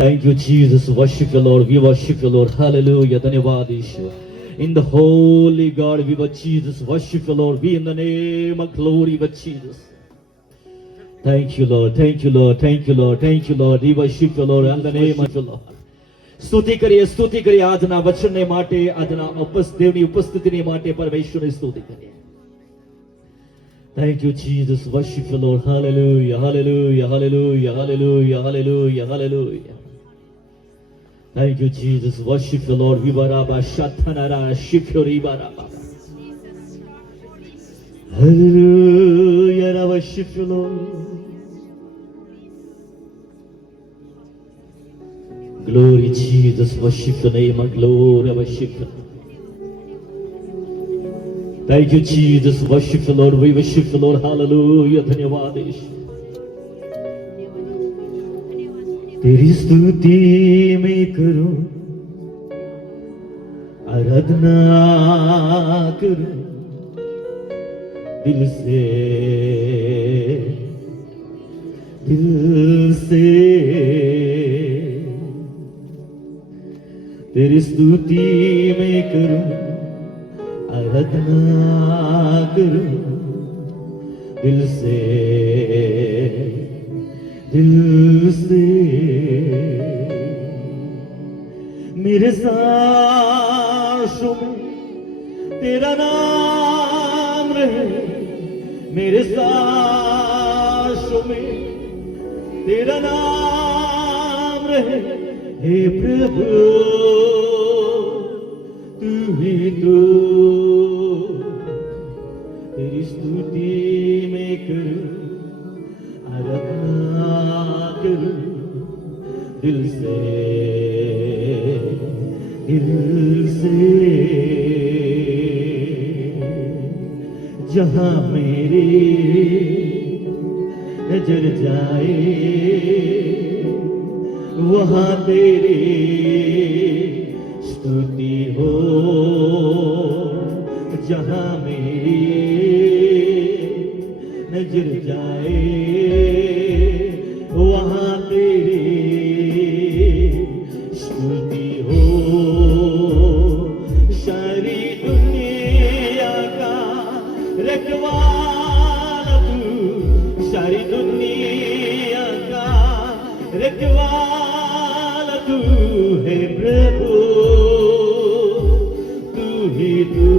Thank you, Jesus. Worship you, Lord. We worship you, Lord. Hallelujah. धन्यवाद ईश्वर. In the holy God, we worship Jesus. Worship you, Lord. We in the name of glory, but Jesus. Thank you, Lord. Thank you, Lord. Thank you, Lord. Thank you, Lord. We worship you, Lord. In the name of the Lord. સ્તુતિ કરીએ આજના વચનને માટે, આજના દેવની ઉપસ્થિતિને માટે પરમેશ્વરની સ્તુતિ કરીએ. Thank you, Jesus. Worship you, Lord. Hallelujah. Hallelujah. Hallelujah. Hallelujah. Hallelujah. Hallelujah. Thank you, Jesus. Worship you, Lord. Vivaraba Shatanara Shifyoribaraba. Hallelujah. I worship you, Lord. Glory, Jesus. Worship your name. Glory. I worship you. Thank you, Jesus. Worship the Lord. We worship the Lord. Hallelujah. धन्यवाद ईश्वर. तेरी स्तुति मैं करूं, आराधना करूं दिल से, दिल से. तेरी स्तुति मैं करूं, आराधना करूं दिल से, दिल से. मेरे सांसों में तेरा नाम रहे, मेरे सांसों में तेरा नाम रहे. हे प्रभु तू ही तो, तेरी स्तुति मैं करूं, आराधना करूं दिल से, दिल से. जहां मेरी नजर जाए वहां तेरी स्तुति हो. जहां मेरी नजर जाए वहां तेरी स्तुति हो. सारी दुनिया का रखवाला तू, सारी दुनिया का रखवाला तू है प्रभु, तू ही तू.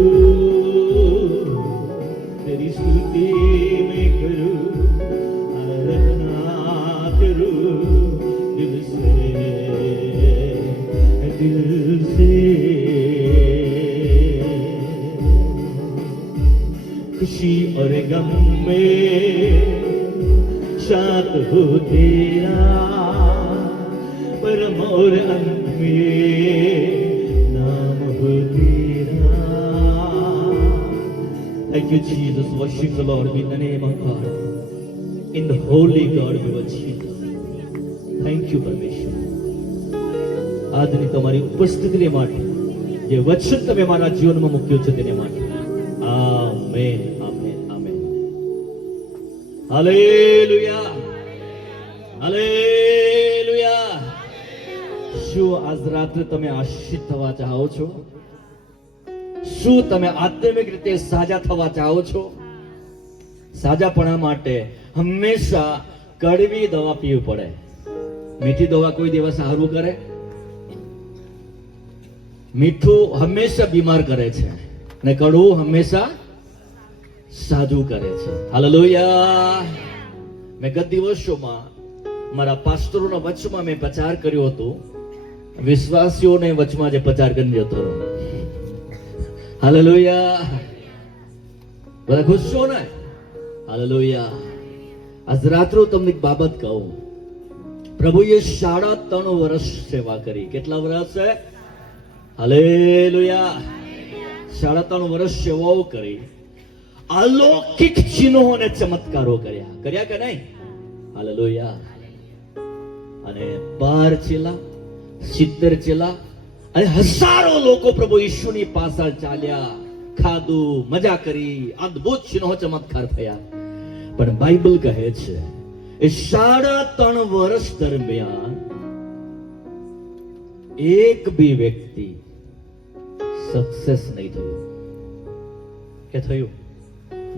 तेरी स्तुति मैं करूं, आराधना करूं दिल से, दिल से. खुशी और गम में साथ हो तेरा, परम और अंत में नाम हो तेरा. Thank you, Jesus. Worship the Lord in the name of God. In the holy God we worship. Thank you, પરમેશ્વર. આજની તમારી ઉપસ્થિતિને માટે, જે વચન તમે મારા જીવનમાં મૂક્યું છે તેને માટે. Amen, amen, amen. Hallelujah, hallelujah. શું આજ રાત્રે તમે આશીષિત થવા ચાહો છો? શું તમે આત્મિક રીતે સાજા થવા ચાહો છો? સાજાપણા માટે હંમેશા કડવી દવા પીવી પડે. મીઠી દવા કોઈ દિવસ સારું કરે? મીઠું હંમેશા બીમાર કરે છે ને કડવું હંમેશા સાજું કરે છે. હાલેલુયા. મેં ગત દિવસોમાં મારા પાસ્ટરોના વચમાં મેં પ્રચાર કર્યો હતો. વિશ્વાસીઓને વચમાં જે પ્રચાર કરી જતો. હાલેલુયા. બધા ખુશ છો ને? હાલેલુયા. આજ રાત્રે તમને એક બાબત કહું. પ્રભુએ 3.5 વર્ષ સેવા કરી. કેટલા વર્ષ છે? હાલેલુયા. 3.5 વર્ષ સેવાઓ કરી. અલૌકિક ચિહ્નો અને ચમત્કારો કર્યા. કર્યા કે નહીં? હાલેલુયા. અને 12 ચેલા, 70 ચેલા અને હજારો લોકો પ્રભુ ઈસુની પાછળ ચાલ્યા, ખાધું, મજા કરી, અદ્ભુત ચિહ્નો ચમત્કાર થયા. પણ બાઇબલ કહે છે એ 3.5 વર્ષ દરમિયાન એક બી વ્યક્તિ સક્સેસ નહીં થયું. કે થયું?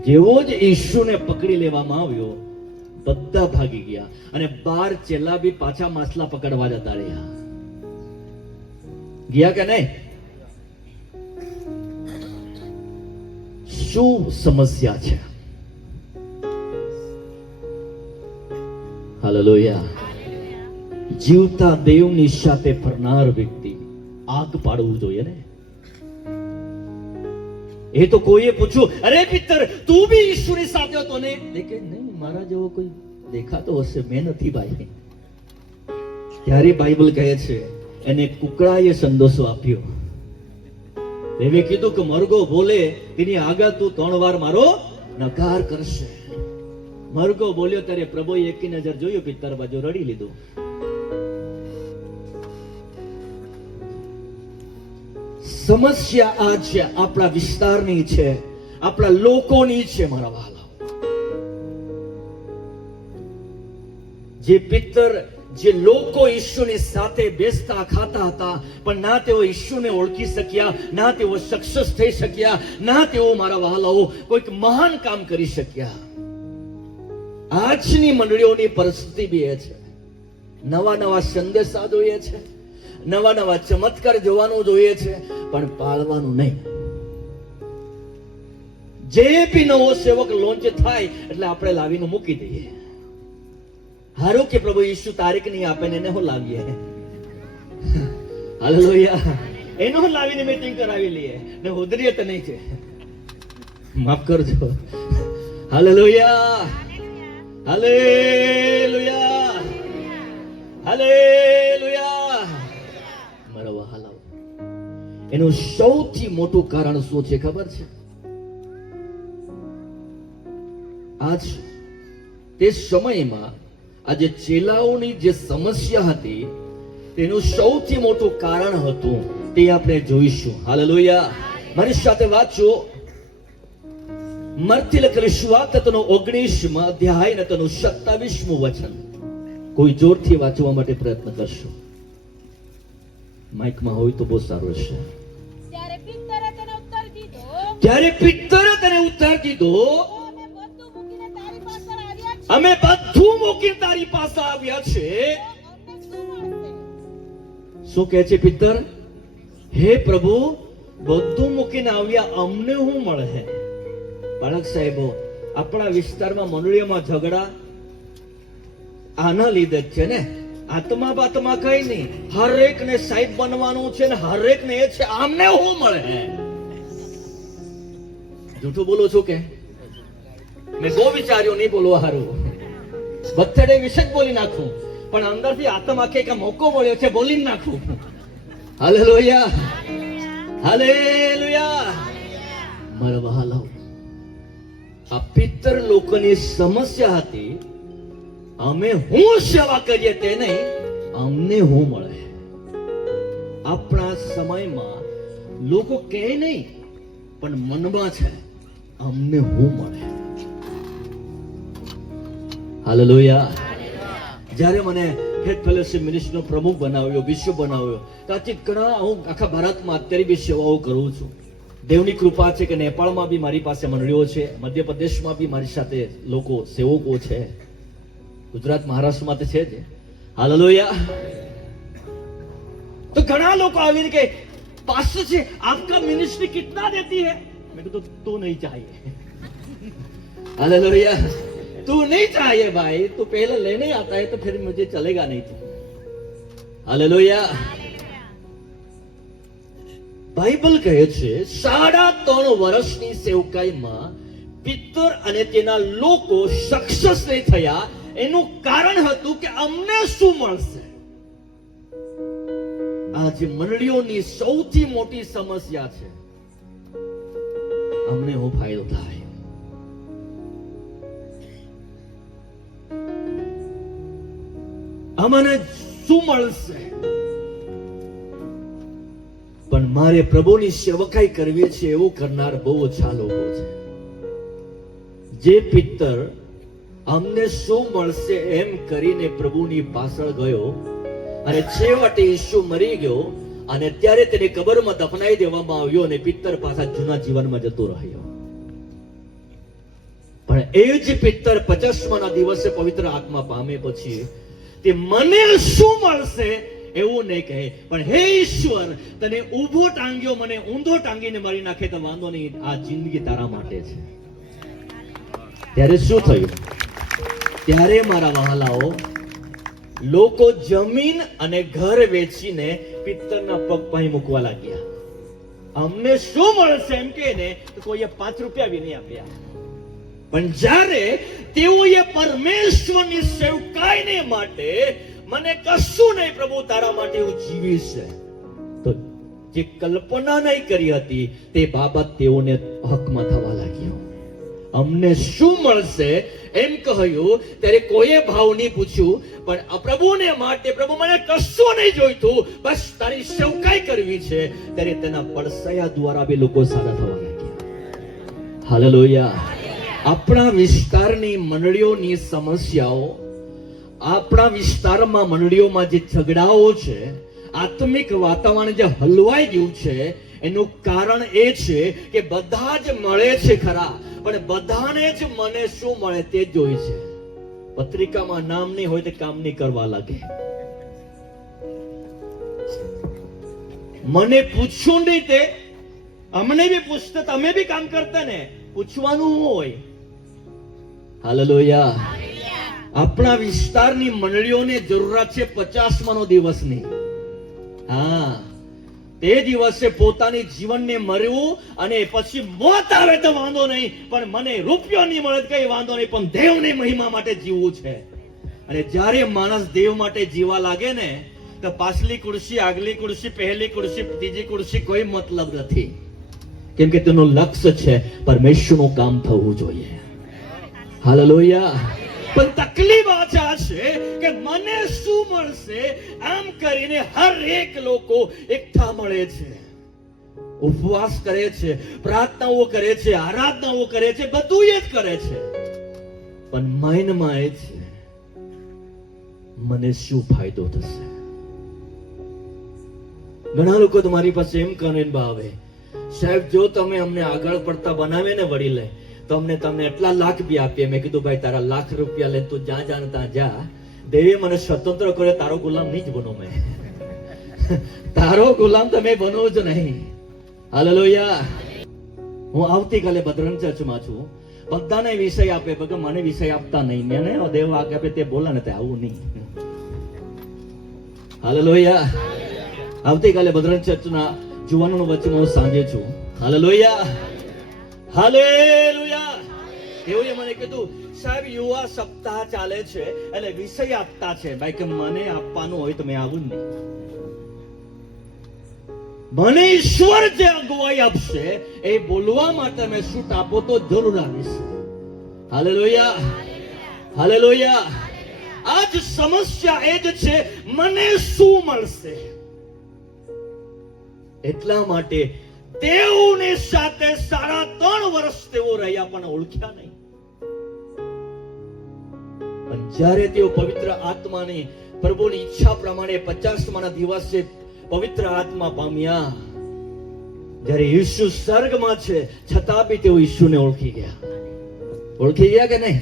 જેવો જ ઈશુને પકડી લેવામાં આવ્યો, બધા ભાગી ગયા અને 12 ચેલા બી પાછા માછલા પકડવા જતા રહ્યા. ગયા કે નહીં? શું સમસ્યા છે? હાલેલુયા. જીવતા દેવની સાથે ફરનાર વ્યક્તિ આગ પાડવું જોઈએ ને. એ તો કોઈએ પૂછ્યું, અરે પિત્તર તું બી ઈશ્વરની સાથે હતો ને? દેખે નહીં, મારા જેવો કોઈ દેખાતો હશે, મેં નથી ભાઈ. ત્યારે બાઇબલ કહે છે એને કુકડાએ સંદેશો આપ્યો. દેવે કીધું કે મરઘો બોલે તેની આગળ તું 3 વાર મારો નકાર કરશે. મરઘો બોલ્યો ત્યારે પ્રભુએ એકી નજર જોયું, પિત્તર બાજુ રડી લીધું. સમસ્યા આ છે, આપણા વિસ્તારની છે, આપણા લોકોની છે મારા વાલા. જે પિત્તર, જે લોકો ઈશ્વરની સાથે બેસતા ખાતા હતા, પણ ના તેઓ ઈશ્વરને ઓળખી શક્યા, ના તેઓ સક્સેસ થઈ શક્યા, ના તેઓ મારા વહાલાઓ કોઈક મહાન કામ કરી શક્યા. આજની મંડળીઓની પરિસ્થિતિ બી એ છે. નવા નવા સંદેશા જોઈએ છે, નવા નવા ચમત્કાર જોવાનું જોઈએ છે, પણ પાળવાનું નહીં. જે બી નવો સેવક લોન્ચ થાય એટલે આપણે લાવીને મૂકી દઈએ. હારું કે પ્રભુ ઈસુ તારીખ નહીં આપે ને એને હું લાવીએ. હાલેલુયા. એનો લાવીને મીટિંગ કરાવી લઈએ ને ઉધરીએ તો નહીં છે. માફ કરજો. હાલેલુયા. હાલેલુયા. હાલેલુયા. મારા વહાલાઓ, એનું સૌથી મોટું કારણ શું છે ખબર છે? આજ તે સમયમાં આજે ચેલાઓની જે સમસ્યા હતી તેનું સૌથી મોટું કારણ હતું, તે આપણે જોઈશું. હાલેલુયા. મારી સાથે વાંચો. મરથી લખેલું સુવાર્તાનો 19મો અધ્યાય ને તેનું 27મું વચન. કોઈ જોરથી વાંચવા માટે પ્રયત્ન કરશો? માઇકમાં હોય તો બહુ સારું હશે. ત્યારે પિત્તરે તેને ઉત્તર દીધો, અમે બધું મૂકીને તારી પાસે આવ્યા છે. શું કહે છે પિત્તર? હે પ્રભુ, બધું મૂકીને આવ્યા, અમને શું મળે? બાળક સાહેબો, આપણા વિસ્તારમાં મંડળીઓમાં ઝઘડા આના લીધે જ છે ને. આત્મા બાત્મા કઈ નહીં, હરેક ને સાહેબ બનવાનું છે ને હરેક ને એ છે, આમને શું મળે? જૂઠું બોલું છું કે? મેં બહુ વિચાર્યું નહીં બોલવા હારું, બથડે વિશે જ બોલી નાખું, પણ અંદરથી આત્મા કે મોકો મળ્યો છે બોલી નાખું. હાલેલુયા. હાલેલુયા. મારા વહાલાઓ, આ પિત્તર લોકોની સમસ્યા હતી, અમે હું સેવા કરીએ તે નહીં, અમને હું મળે. આપણા સમયમાં લોકો કહે નહીં, પણ મનમાં છે, અમને હું મળે. હાલેલુયા. જ્યારે મને ફેથ ફેલોશિપ મિનિસ્ટ્રીનો પ્રમુખ બનાવ્યો, વિશ્વ બનાવ્યો, ત્યાંથી ઘણા હું આખા ભારતમાં અત્યારે બી સેવાઓ કરું છું. દેવની કૃપા છે કે નેપાળમાં બી મારી પાસે મંડળીઓ છે, મધ્યપ્રદેશમાં બી મારી સાથે લોકો સેવકો છે, ગુજરાત મહારાષ્ટ્રમાં તો છે જ. હાલેલુયા. તો ઘણા લોકો આવીને કે પાસ્ટર છે આપકા મિનિસ્ટ્રી કિतना देती है? મેં કીધું તું નહીં चाहिए. हालेलुया. तू नहीं चाहिए भाई, तू पहले लेने आता है तो फिर मुझे चलेगा नहीं. तू हालेलुया. બાઇબલ કહે છે 3.5 વર્ષની સેવકાઈમાં પિત્તર અને તેના લોકો સક્સેસ નહીં થયા. એનું કારણ હતું કે અમને શું મળશે? આજે મંડળીઓની સૌથી મોટી સમસ્યા છે, અમને શું ફાયદો થાય? અમને શું મળશે? પણ મારે પ્રભુની સેવકાઈ કરવી છે એવું કરનાર બહુ ઓછા લોકો છે. જે પિત્તર અમને શું મળશે એમ કરીને પ્રભુની પાછળ ગયો, અને છેવટે ઈસુ મરી ગયો અને ત્યારે તેને કબરમાં દફનાઈ દેવામાં આવ્યો અને પિત્તર પાછા જૂના જીવનમાં જતો રહ્યો. પણ એ જ પિત્તર 50મા દિવસે પવિત્ર આત્મા પામે પછી તે મને શું મળશે એવું નહીં કહે, પણ હે ઈશ્વર, તને ઊભો ટાંગ્યો, મને ઊંધો ટાંગીને મારી નાખે તો વાંધો નહીં, આ જિંદગી તારા માટે છે. ત્યારે શું થયું? ત્યારે મારા વહાલાઓ, લોકો જમીન અને ઘર વેચીને પિત્તરના પગ પાસે મૂકવા લાગ્યા. અમને શું મળશે એમ કે ને તો કોઈએ 5 રૂપિયા બી નહીં આપ્યા. પણ જ્યારે તેઓએ પરમેશ્વરની સેવકાઈને માટે, મને કશું નહીં પ્રભુ તારા માટે હું જીવીશ, તો જે કલ્પના નહીં કરી હતી તે બાબત તેઓને હકમાં થવા લાગ્યો. અમને શું મળશે એમ કહ્યું ત્યારે કોઈએ ભાવ નહીં પૂછ્યું, પણ પ્રભુને માટે, પ્રભુ મને કશું નહીં જોઈતું, બસ તારી સેવકાઈ કરવી છે, ત્યારે તેના પડસયા દ્વારા બી લોકો સારા થવા લાગ્યા. હાલેલુયા. આપણા વિસ્તારની મંડળીઓની સમસ્યાઓ, આપણા વિસ્તારમાં મંડળીઓમાં જે ઝઘડાઓ છે, આત્મિક વાતાવરણ જે હલવાઈ ગયું છે, એનું કારણ એ છે કે બધા જ મળે છે ખરા, પણ બધાને જ મને શું મળે તે જ જોઈ છે. પત્રિકામાં નામ નહીં હોય તો કામ નહીં કરવા લાગે. મને પૂછ્યું નહીં તે અમને બી પૂછતા, તમે બી કામ કરતા ને, પૂછવાનું હોય. હાલેલુયા. આપણા વિસ્તારની મંડળીઓને જરૂરત છે 50માનો દિવસની. હા, તે દિવસે પોતાની જીવનને મરવું અને પછી મોત આવે તો વાંધો નહીં, પણ મને રૂપિયો નહીં મળે કઈ વાંધો નહીં, પણ દેવની મહિમા માટે જીવવું છે. અને જ્યારે માણસ દેવ માટે જીવા લાગે ને તો પાછલી ખુરશી, આગલી ખુરશી, પહેલી ખુરશી, ત્રીજી ખુરશી કોઈ મતલબ નથી, કેમ કે તેનું લક્ષ્ય છે પરમેશ્વરનું કામ થવું જોઈએ. હાલેલુયા. પણ તકલીફ આ છે કે મને શું મળશે આમ કરીને હરેક લોકો એકઠા મળે છે, ઉપવાસ કરે છે, પ્રાર્થનાઓ કરે છે, આરાધનાઓ કરે છે, બધું એ જ કરે છે, પણ માઇન્ડમાં એ છે મને શું ફાયદો થશે. ઘણા લોકો તમારી પાસે એમ કરીને ભાવે, સાહેબ જો તમે અમને આગળ પડતા બનાવે ને વડીલે તો તમને એટલા લાખ બી આપીએ. મેં કીધું ભાઈ તારા લાખ રૂપિયા લે, તું જ્યાં જાણ ત્યાં જા, દેવે મને સ્વતંત્ર કર્યો, તારો ગુલામ નહીં જ બનો. મેં તારો ગુલામ તમે બનો જ નહીં. હાલેલુયા. હું આવતીકાલે બદ્રન ચર્ચમાં છું, બધાને વિષય આપે, બગા મને વિષય આપતા નહીં. મેં દેવ આગે આપે તે બોલા ને તે આવું નહીં. હાલેલુયા. આવતીકાલે બદ્રન ચર્ચના જુવાનોનો વચ્ચે હું સાંજે છું. હાલેલુયા. હાલેલુયા. તેઓએ મને કીધું સાહેબ યુવા સપ્તાહ ચાલે છે એટલે વિષય આપતા છે. ભાઈ કે મને આપવાનું હોય તો મેં આવું નહીં. મને ઈશ્વર જે અગુવાઈ આપશે એ બોલવા માટે મેં છૂટ આપો તો જરૂર આવીશ. હાલેલુયા. હાલેલુયા. આજ સમસ્યા એ જ છે, મને શું મળશે. એટલા માટે તેઓની સાથે 3.5 વર્ષ તેઓ રહ્યા પણ ઓળખ્યા નહીં. પણ જ્યારે તેઓ પવિત્ર આત્માની, પ્રભુની ઈચ્છા પ્રમાણે 50મા દિવસે પવિત્ર આત્મા પામ્યા, જ્યારે ઈસુ સ્વર્ગમાં છે છતાં બી તેઓ ઈસુને ઓળખી ગયા. ઓળખી ગયા કે નહીં?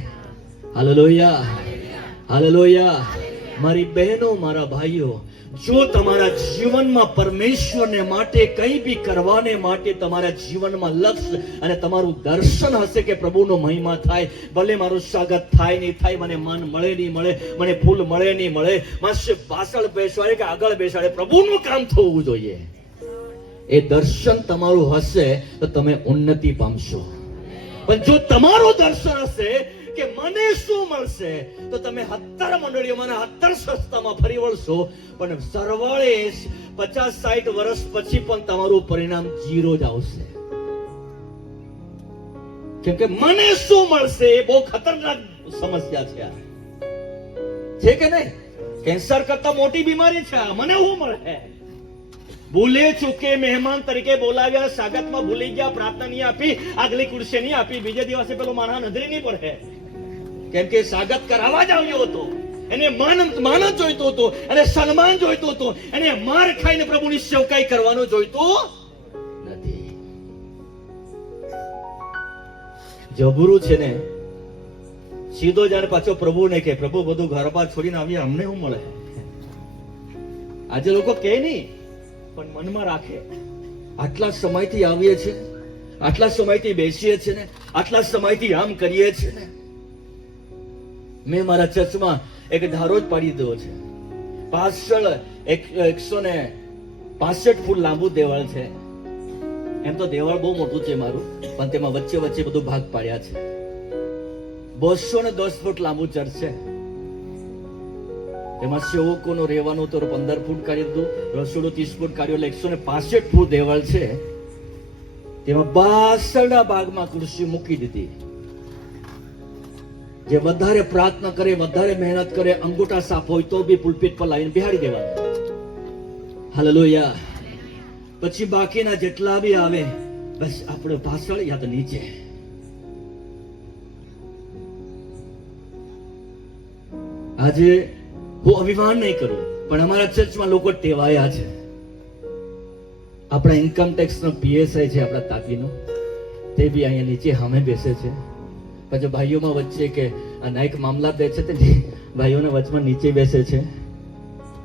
હાલેલુયા. હાલેલુયા. મારી બહેનો, મારા ભાઈઓ, જો તમારા જીવનમાં પરમેશ્વરને માટે કંઈ બી કરવાને માટે તમારા જીવનમાં લક્ષ્ય અને તમારું દર્શન હશે કે પ્રભુનો મહિમા થાય, ભલે મારું સ્વાગત થાય નહીં થાય, મને માન મળે નહીં મળે, મને ફૂલ મળે નહીં મળે, માસે પાછળ બેસાડે કે આગળ બેસાડે, પ્રભુનું કામ થવું જોઈએ. એ દર્શન તમારું હશે તો તમે ઉન્નતિ પામશો. પણ જો તમારું દર્શન હશે કે મને શું મળશે તો તમે 17 મંડળીઓમાં 17 સંસ્થામાં ફરી વળશો, પણ સરવાળે 50-60 વર્ષ પછી પણ તમારું પરિણામ 0 જ આવશે. કેમ કે મને શું મળશે એ બહુ ખતરનાક સમસ્યા છે કે નહીં? કેન્સર કરતા મોટી બીમારી છે. મને શું મળે? ભૂલે ચૂકે મહેમાન તરીકે બોલાવ્યા, સ્વાગતમાં ભૂલી ગયા, પ્રાર્થના નહીં આપી, આગલી ખુરશી નહીં આપી, બીજે દિવસે પેલો માણસ નજરે નહીં પડે, કેમ કે સ્વાગત કરાવવા જ આવ્યો હતો. એને માન જોઈતો હતો, અને સન્માન જોઈતો હતો, એને માર ખાઈને પ્રભુની સેવકાઈ કરવાનું જોઈતું નથી. જબરું છે ને, સીધો જાણે પાછો પ્રભુને કે પ્રભુ બધું ઘર-બાર છોડીને આવીએ, અમને શું મળે? આજે લોકો કહે નહીં પણ મનમાં રાખે. આટલા સમયથી આવીએ છીએ, આટલા સમયથી બેસીએ છીએ ને, આટલા સમયથી આમ કરીએ છીએ ને. મેં મારા ચર્ચમાં એક ધારો જ પાડી દીધો છે. પાછળ 165 ફૂટ લાંબુ દેવાળ છે. એમ તો દેવાળ બહુ મોટું છે મારું, પણ તેમાં વચ્ચે વચ્ચે બધું ભાગ પાડ્યા છે. 210 ફૂટ લાંબુ ચર્ચ છે. એમાં સેવકોનું રહેવાનું તો 15 ફૂટ કાઢી દીધું, રસોડું 30 ફૂટ કાઢ્યું, એટલે 165 ફૂટ દેવાળ છે. તેમાં પાછળના ભાગમાં ખુરશી મૂકી દીધી. જે વધારે પ્રાર્થના કરે, વધારે મહેનત કરે, અંગૂઠા સાફ હોય તો બી પુલપીટ પર લાવીને બિહાડી દેવાનું. હાલેલુયા. પછી બાકીના જેટલા બી આવે બસ આપણે પાછળ યા તો નીચે. આજે હું અભિમાન નહીં કરું, પણ અમારા ચર્ચમાં લોકો ટેવાયા છે. આપણા ઇન્કમ ટેક્સ નો પીએસઆઈ છે આપણા તાપીનો, તે બી અહીંયા નીચે સામે બેસે છે. પછી ભાઈઓમાં વચ્ચે કે નાયક મામલતદાર છે, તે ભાઈઓના વચમાં નીચે બેસે છે.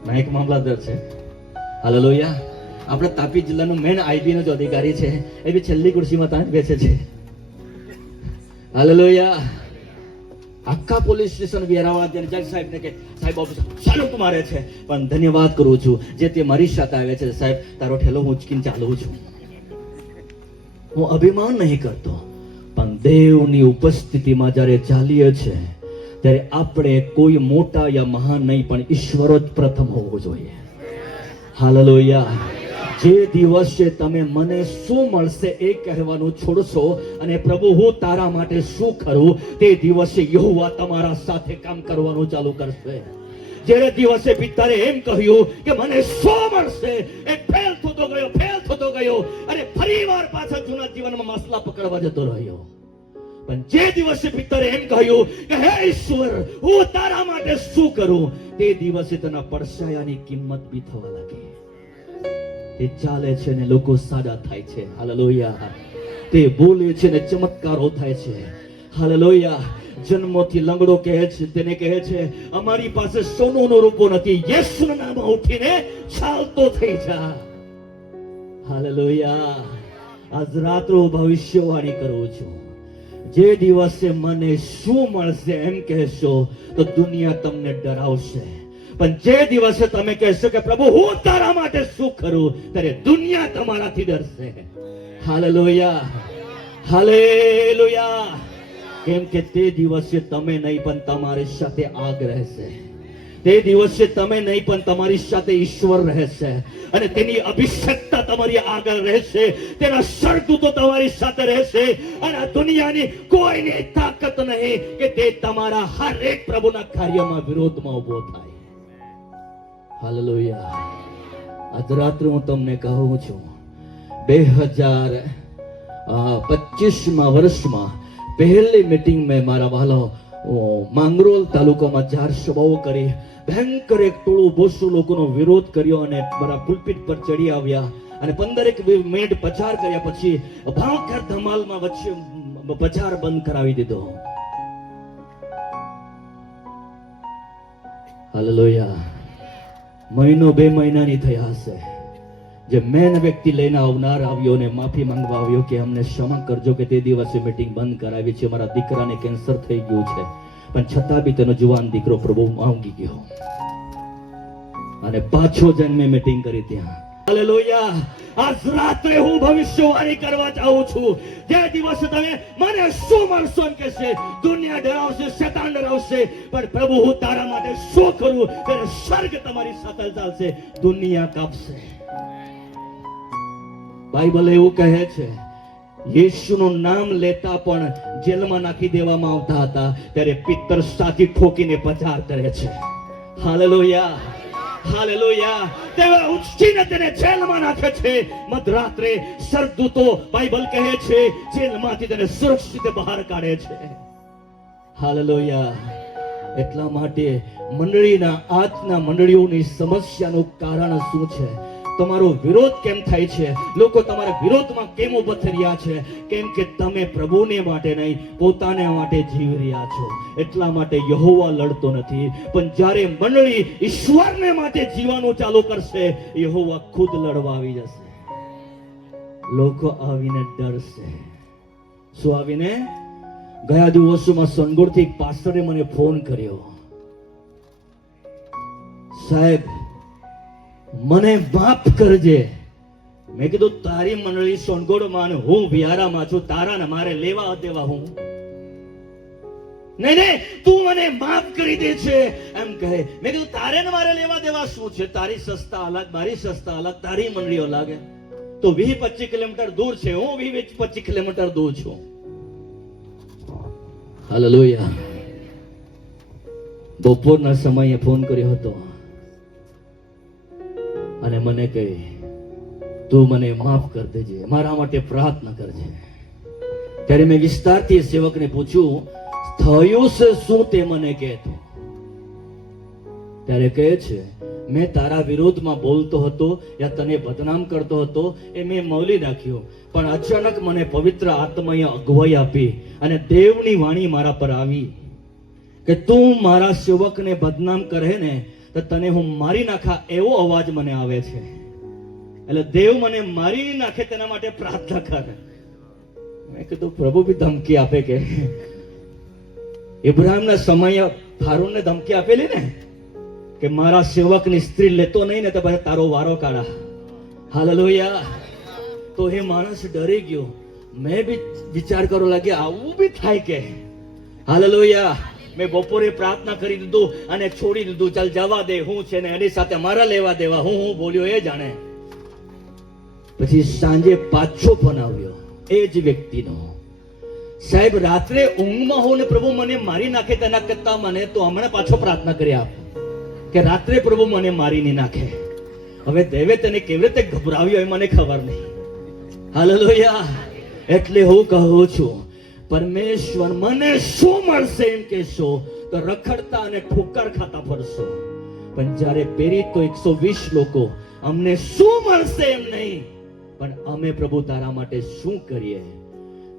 નાયક મામલતદાર છે. હાલેલુયા. આપણા તાપી જિલ્લાનો મેન આઈબી નો જો અધિકારી છે, એ બી છેલ્લી ખુરશીમાં ત્યાં જ બેસે છે. હાલેલુયા. આખા પોલીસ સ્ટેશન વેરાવળ જજ સાહેબ ને કે સાહેબ ઓફિસ ચાલુ મારે છે, પણ ધન્યવાદ કરું છું જે તે મારી સાથે આવે છે. સાહેબ તારો ઠેલો હું ઉચકીને ચાલુ છું. હું અભિમાન નહીં કરતો, પણ દેવની ઉપસ્થિતિમાં જ્યારે ચાલીએ છે ત્યારે આપણે કોઈ મોટા યા મહાન નહીં, પણ ઈશ્વર જ પ્રથમ હોવો જોઈએ. હાલેલુયા. જે દિવસે તમે મને શું મળશે એ કહેવાનું છોડશો અને પ્રભુ હું તારા માટે શું કરું, તે દિવસે યહોવા તમારા સાથે કામ કરવાનું ચાલુ કરશે. જે દિવસે પિતાએ એમ કહ્યું કે મને શું મળશે, એ ફેલ થતો ગયો અને ફરીવાર પાછા જૂના જીવનમાં માસલા પકડવા જતો રહ્યો. પણ જે દિવસે પિતાએ એમ કહ્યું કે હે ઈશ્વર હું તારા માટે શું કરું, તે દિવસે તેના પડછાયાની કિંમત બી થવા લાગી. તે ચાલે છે ને લોકો સાજા થાય છે. હાલેલુયા. તે બોલે છે ને ચમત્કારો થાય છે. હાલેલુયા. જન્મથી લંગડો કહે છે, તેને કહે છે અમારી પાસે સોનુનો રૂપો નથી, યેસુના નામમાં ઉઠીને ચાલતો થઈ જા. હાલેલુયા. આજ રાત્રે ભવિષ્યવાણી કરું છું, જે દિવસે મને શું મળશે એમ કહેશો તો દુનિયા તમને ડરાવશે, પણ જે દિવસે તમે કહેશો કે પ્રભુ હું તારા માટે શું કરું, ત્યારે દુનિયા તમારાથી ડરશે. હાલેલુયા. હાલેલુયા. કેમ કે તે દિવસે તમે નહીં પણ તમારી સાથે આગ રહેશે. તે દિવસે તમે નહીં પણ તમારી સાથે ઈશ્વર રહેશે, અને તેની અભિષેકતા તમારી આગળ રહેશે, તેના સ્વર્ગદૂતો તમારી સાથે રહેશે, અને આ દુનિયાની કોઈની તાકાત નહીં કે તે તમારા હરેક પ્રભુના કાર્યમાં વિરોધમાં ઉભો થાય. હાલેલુયા. આજ રાત્રે હું તમને કહું છું, 2025માં વર્ષમાં પહેલી મીટિંગ મેં મારા વાલો માંગરોળ તાલુકામાં 4 સભાઓ કરી. ભયંકર એક ટોળું 200 લોકોનો વિરોધ કર્યો અને મારા પુલપીટ પર ચડી આવ્યા અને 15 મિનિટ પ્રચાર કર્યા પછી ભયંકર ધમાલમાં વચ્ચે પ્રચાર બંધ કરાવી દીધો. હાલેલુયા. મહિનો 2 મહિનાની થયા હશે. જે મેન વ્યક્તિ લઈને આવનાર આવ્યો ને માફી માંગવા આવ્યો કે અમને ક્ષમા કરજો કે તે દિવસે મીટિંગ બંધ કરાવી છે, મારા દીકરાને કેન્સર થઈ ગયું છે, પણ છતાં બી તેનો જુવાન દીકરો પ્રભુ માંગી ગયો અને પાછો જન્મે મીટિંગ કરી ત્યાં. હાલેલુયા. આજ રાત્રે હું ભવિષ્યવાણી કરવા ચાહું છું, જે દિવસે તમે મને શું મળશો એમ કહેશે, દુનિયા ડરાવશે, શેતાન ડરાવશે, પણ પ્રભુ હું તારા માટે શું કરું, ત્યારે સ્વર્ગ તમારી સાથે ચાલશે, દુનિયા કાપશે. બાઇબલ એવું કહે છે યેશુનું નામ લેતા પણ જેલમાં નાખી દેવામાં આવતા હતા, ત્યારે પિત્તર સાથી ઠોકીને પ્રચાર કરે છે. હાલેલુયા. હાલેલુયા. તેઓ ઉચકીને તેને જેલમાં નાખે છે. મધરાત્રે સ્વર્ગદૂતો બાઇબલ કહે છે જેલમાંથી તેને સુરક્ષિત બહાર કાઢે છે. હાલેલુયા. એટલા માટે મંડળીના આજના મંડળીઓની સમસ્યાનું કારણ શું છે? તમારો વિરોધ કેમ થાય છે? લોકો તમારા વિરોધમાં કેમ ઉભા થઈ રહ્યા છે? કેમ કે તમે પ્રભુને માટે નહીં, પોતાને માટે જીવી રહ્યા છો. એટલા માટે યહોવા લડતો નથી. પણ જ્યારે મંડળી ઈશ્વરને માટે જીવવાનું ચાલુ કરશે, યહોવા ખુદ લડવા આવી જશે. લોકો આવીને ડરશે. શું આવીને? ગયા દિવસોમાં સોનગઢથી એક પાસ્ટરે મને ફોન કર્યો, સાહેબ મને માફ કરજે. મેં કીધું તારી મંડળી સોનગઢમાં ને હું વિહારામાં છું, તારા ને મારે લેવા દેવા હું? નહીં નહીં, તું મને માફ કરી દે છે એમ કહે. મેં કીધું તારે ને મારે લેવા દેવા શું છે? તારી સંસ્થા અલગ, મારી સંસ્થા અલગ, તારી મંડળી અલગ. તો 20-25 કિલોમીટર દૂર છે, હું 20-25 કિલોમીટર દૂર છું. હાલેલુયા. બપોરના સમયે ફોન કર્યો હતો અને મને કહે, તું મને માફ કરી દેજે, મારા માટે પ્રાર્થના કરજે. ત્યારે મેં વિસ્તારથી સેવકને પૂછ્યું, થયું છે શું તે મને કહેતો. ત્યારે કહે છે, મેં તારા વિરોધમાં બોલતો હતો યા તને બદનામ કરતો હતો એ મેં મૌલી નાખ્યો, પણ અચાનક મને પવિત્ર આત્માએ અગવાઈ આપી અને દેવની વાણી મારા પર આવી કે તું મારા સેવકને બદનામ કરે ને તો તને હું મારી નાખા, એવો અવાજ મને આવે છે. એટલે દેવ મને મારી નાખે તેના માટે પ્રાર્થના કરે. મેં કીધું પ્રભુ બી ધમકી આપે કે? ઇબ્રાહિમના સમયે ફારૂનને ધમકી આપેલી ને કે મારા સેવકની સ્ત્રી લેતો નહીં ને તો પછી તારો વારો કાઢા. હાલેલુયા. તો એ માણસ ડરી ગયો. મેં બી વિચાર કરવા લાગ્યા આવું બી થાય કે? હાલેલુયા. મેં બપોરે પ્રાર્થના કરી દીધું અને છોડી દીધું. ચાલ જવા દે, હું છે ને એની સાથે મારા લેવા દેવા, હું બોલ્યો એ જાણે. પછી સાંજે પાછો ફોન આવ્યો એ જ વ્યક્તિનો, સાહેબ રાત્રે ઊંઘમાં હોઉં ને પ્રભુ મને મારી નાખે તેના કરતા મને તો હમણાં પાછો પ્રાર્થના કરી આપ કે રાત્રે પ્રભુ મને મારી નહીં નાખે. હવે દેવે તેને કેવી રીતે ગભરાવ્યો એ મને ખબર નહીં. હાલેલુયા. એટલે હું કહું છું, પરમેશ્વર મને શું મળશે એમ કહેશો તો રખડતા અને ઠોકર ખાતા ફરશો. પણ જ્યારે પેરી તો 120 લોકો, અમને શું મળશે એમ નહીં, પણ અમે પ્રભુ તારા માટે શું કરીએ?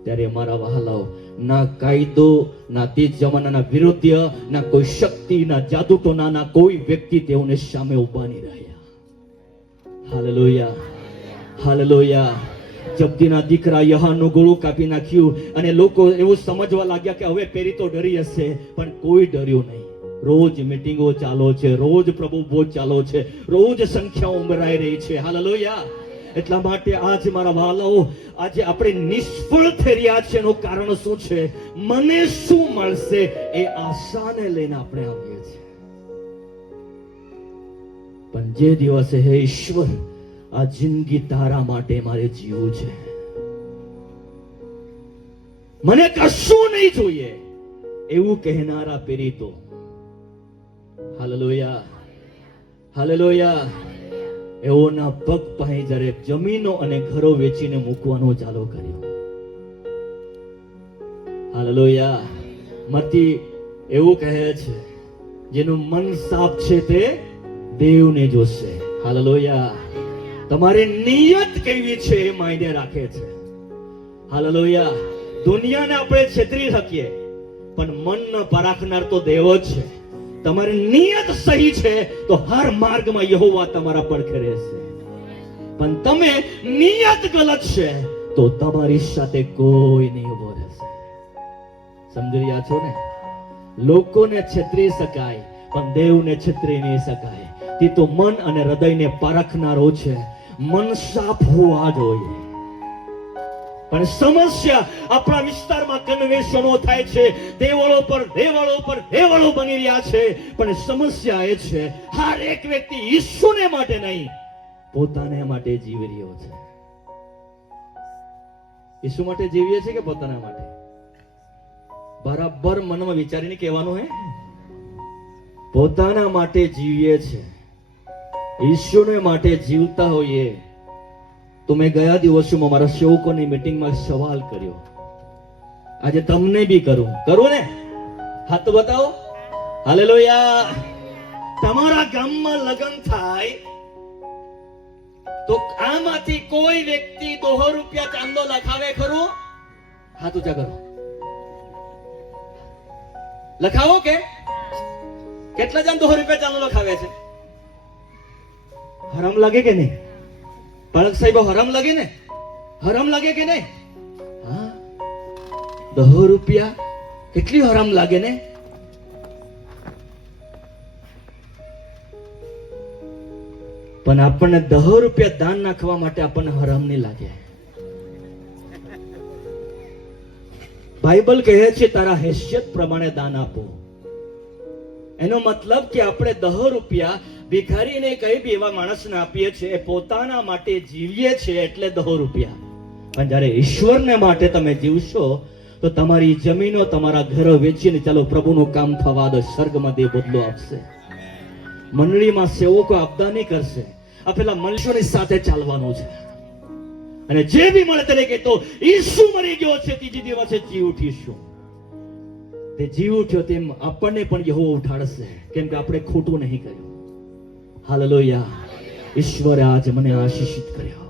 ત્યારે મારા વહાલાઓ, ના કાયદો, ના તે જમાનાના વિરોધ્ય, ના કોઈ શક્તિ, ના જાદુટોના, ના કોઈ વ્યક્તિ તેઓને સામે ઉભા નહીં રહ્યા. હાલેલુયા. હાલેલુયા. જબ્દીના દીકરા યહાનું ગળું કાપી નાખ્યું અને લોકો એવું સમજવા લાગ્યા કે હવે પેરી તો ડરી હશે, પણ કોઈ ડર્યું નહીં. રોજ મીટિંગો ચાલો છે, રોજ પ્રભુ ભોજ ચાલો છે, રોજ સંખ્યા ઉમરાઈ રહી છે. હાલેલુયા. એટલા માટે આજે મારા વાલાઓ, આજે આપણે નિષ્ફળ થઈ રહ્યા છે એનું કારણ શું છે? મને શું મળશે એ આશાને લઈને આપણે આવીએ છીએ. પણ જે દિવસે હે ઈશ્વર, આ જિંદગી તારા માટે મારે જીવવું છે, મને કશું નહીં જોઈએ એવું કહેનારા પેરી તો, હાલેલુયા. હાલેલુયા. એઓના પગ પાસે જ્યારે જમીનો અને ઘરો વેચીને મૂકવાનું ચાલુ કર્યું. હાલેલુયા. મતી એવું કહે છે, જેનું મન સાફ છે તે દેવને જોશે. હાલેલુયા. તમારી નિયત કેવી છે એ માયને રાખે છે. હાલેલુયા. દુનિયાને આપણે છેતરી શકીએ પણ મનને પારખનાર તો દેવ જ છે. તમારી નિયત સહી છે તો હર માર્ગમાં યહોવા તમારા પડખે રહેશે. પણ તમે નિયત ગલત છે તો તમારી સાથે કોઈ નહીં ઉભો રહેશે. સમજી રહ્યા છો ને? લોકોને છેતરી શકાય પણ દેવને છેતરી નહીં શકાય. તે તો મન અને હૃદયને પારખનારો છે. મન સાફ હોવા જોઈએ. પણ સમસ્યા આપણા વિસ્તારમાં કન્વેન્શનો થાય છે, દેવળો પર દેવળો બની રહ્યા છે. પણ સમસ્યા એ છે, હર એક વ્યક્તિ ઈશ્વરને માટે નહીં, પોતાને માટે જીવી રહ્યો છે. ઈશ્વર માટે જીવીએ છે કે પોતાના માટે? બરાબર મનમાં વિચારીને કહેવાનું હે. પોતાના માટે જીવીએ છે. ઈશ્વરને માટે જીવતા હોઈએ તો મેં ગયા દિવસોમાં મારા સેવકોની મીટિંગમાં સવાલ કર્યો. આજે તમને બી કરું ને? હાથ તો બતાવો. હાલેલુયા. તમારા ગામમાં લગ્ન થાય તો આમાંથી કોઈ વ્યક્તિ 200 રૂપિયા ચાંદો લખાવે ખરું? હાથ ઊંચા કરો. લખાવો કે કેટલા જણ 200 રૂપિયા ચાંદો લખાવે છે? હરામ લાગે કે નહીં? બાળક સાહેબ હરામ લાગે ને? હરામ લાગે કે નહીં? હા, 200 રૂપિયા કેટલી હરામ લાગે ને? પણ આપણને 10 રૂપિયા દાન નાખવા માટે આપણને હરામ નહીં લાગે. બાઇબલ કહે છે તારા હેસિયત પ્રમાણે દાન આપો. એનો મતલબ કે આપણે 10 રૂપિયા ભિખારીને કઈ બી એવા માણસને આપીએ છીએ, પોતાના માટે જીવીએ છીએ એટલે 10 રૂપિયા. પણ જ્યારે ઈશ્વરને માટે તમે જીવશો તો તમારી જમીનો, તમારા ઘરો વેચીને ચાલો પ્રભુનું કામ થવા દો. સ્વર્ગમાં દેવ બદલો આપશે. મંડળીમાં સેવકો આપદા નહીં કરશે. આ પેલા મનુષ્યોની સાથે ચાલવાનું છે. અને જે બી મળે તેને કહેતો ઈસુ મરી ગયો છે, ત્રીજી દિવસે જી ઉઠીશું. તે જી ઉઠ્યો તેમ આપણને પણ યહોવા ઉઠાડશે, કેમ કે આપણે ખોટું નહીં કર્યું. હાલેલુયા. ઈશ્વરે આજે મને આશીષિત કર્યો.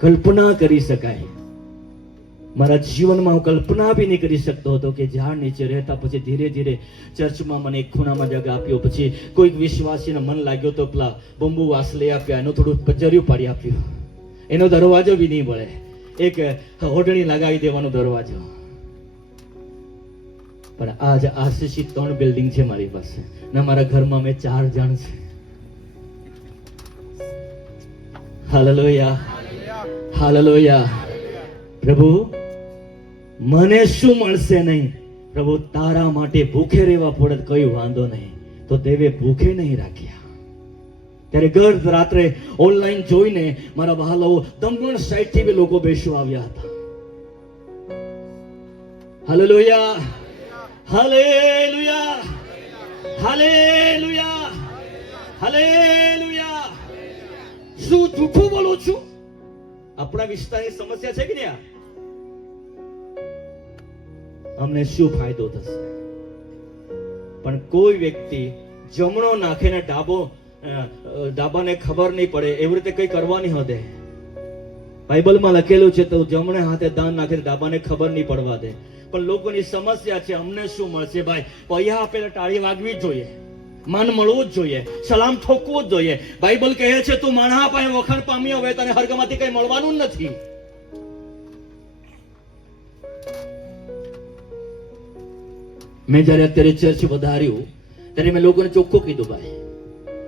કલ્પના કરી શકાય, મારા જીવનમાં હું કલ્પના બી નહીં કરી શકતો હતો કે ઝાડ નીચે રહેતા પછી ધીરે ધીરે ચર્ચમાં મને એક ખૂણામાં જગ્યા આપ્યો. પછી કોઈક વિશ્વાસીને મન લાગ્યો તો પેલા બંબુ વાસ લઈ આપ્યા, એનું થોડું પજર્યું પાડી આપ્યું. એનો દરવાજો બી નહીં મળે, એક હોડણી લગાવી દેવાનો દરવાજો. પણ આજ આશીષિત 3 બિલ્ડિંગ છે મારી પાસે, ને મારા ઘરમાં મેં 4 જણ છે. Hallelujah, hallelujah. પ્રભુ મને શું મળશે નહીં? પ્રભુ તારા માટે ભૂખે રહેવા પડે કઈ વાંધો નહીં. તો દેવે ભૂખે નહીં રાખ્યા. ત્યારે ગર્ભ રાત્રે ઓનલાઈન જોઈને મારા વહાલાઓ દમણ સાઈડ થી બી લોકો બેસવા આવ્યા હતા. Hallelujah, hallelujah, hallelujah, hallelujah. શું જૂઠું બોલું છું? આપણા વિસ્તારની સમસ્યા છે કે નહીં? અમને શું ફાયદો થશે? પણ કોઈ વ્યક્તિ જમણો નાખીને ડાબાને ખબર નહીં પડે એવી રીતે કઈ કરવાની હોતે. બાઇબલમાં લખેલું છે તો જમણે હાથે દાન નાખીને ડાબાને ખબર નહીં પડવા દે. પણ લોકોની સમસ્યા છે અમને શું મળશે? ભાઈ પૈયા આપેલા ટાળી વાગવી જ જોઈએ, માન મળવું જ જોઈએ, સલામ ઠોકવું જ જોઈએ. બાઇબલ કહે છે તું માણસ પાસે વખાણ પામ્યો હોય તને હર્ગમાંથી કઈ મળવાનું નથી. મેં જયારે અત્યારે ચર્ચ વધાર્યું ત્યારે મેં લોકોને ચોખ્ખું કીધું, ભાઈ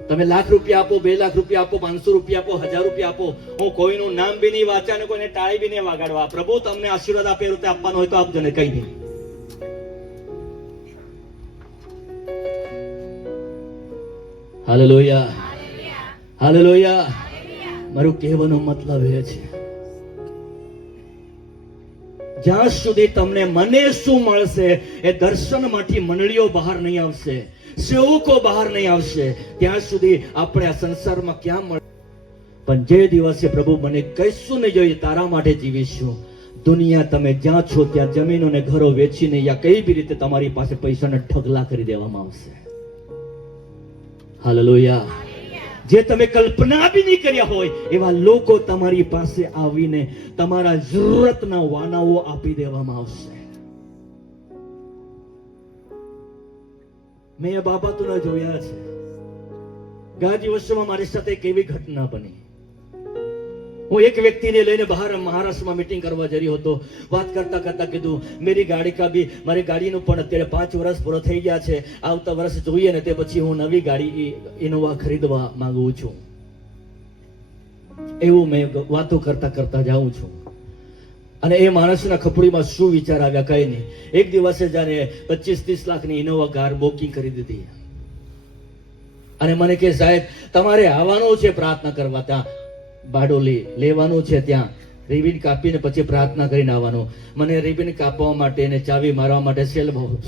તમે ₹1,00,000 આપો, 2,00,000 રૂપિયા આપો, 500 રૂપિયા આપો, 1000 રૂપિયા આપો, હું કોઈનું નામ બી નહીં વાંચ્યા અને કોઈને ટાળી બી નહીં વગાડવા. પ્રભુ તમને આશીર્વાદ આપે રીતે આપવાનો હોય તો આપજો, ને કઈ નહીં. Hallelujah, hallelujah. મારું કહેવાનો મતલબ એ છે જ્યાં સુધી તમને મને શું મળશે એ દર્શનમાંથી મંડળીઓ બહાર નહીં આવશે, સેવકો બહાર નહીં આવશે, ત્યાં સુધી આપણે આ સંસારમાં ક્યાં મળે. પણ જે દિવસે પ્રભુ મને કહીશું નહીં જોઈએ તારા માટે જીવીશું, દુનિયા તમે જ્યાં છો ત્યાં જમીનો ને ઘરો વેચીને યા કઈ બી રીતે તમારી પાસે પૈસાને ઢગલા કરી દેવામાં આવશે. હાલેલુયા. જે તમે કલ્પના બી નહીં કર્યા હોય એવા લોકો તમારી પાસે આવીને તમારા જરૂરતના વાનાઓ આપી દેવામાં આવશે. મેં આ બાબતોને જોયા છે. ગયા દિવસોમાં મારી સાથે એક એવી ઘટના બની. હું એક વ્યક્તિને લઈને બહાર મહારાષ્ટ્રમાં મીટિંગ કરવા જઈ રહ્યો હતો. વાત કરતા કરતા કીધું મેરી ગાડી કા બી, મારી ગાડીનું પણ અત્યારે 5 વર્ષ પૂરો થઈ ગયા છે, આવતા વર્ષ જોઈએ ને તે પછી હું નવી ગાડી ઇનોવા ખરીદવા માંગુ છું. એવું મેં વાતો કરતા કરતા જાઉં છું. અને એ માણસના ખપડીમાં શું વિચાર આવ્યા કઈ નહીં. એક દિવસે જાણે 25-30 લાખની ઇનોવા કાર બુકિંગ કરી દીધી અને મને કે સાહેબ તમારે આવવાનું છે પ્રાર્થના કરવા, ત્યાં બારડોલી લેવાનું છે, ત્યાં રિબિન કાપીને પછી પ્રાર્થના કરીને આવવાનું. મને રિબિન કાપવા માટે ને ચાવી મારવા માટે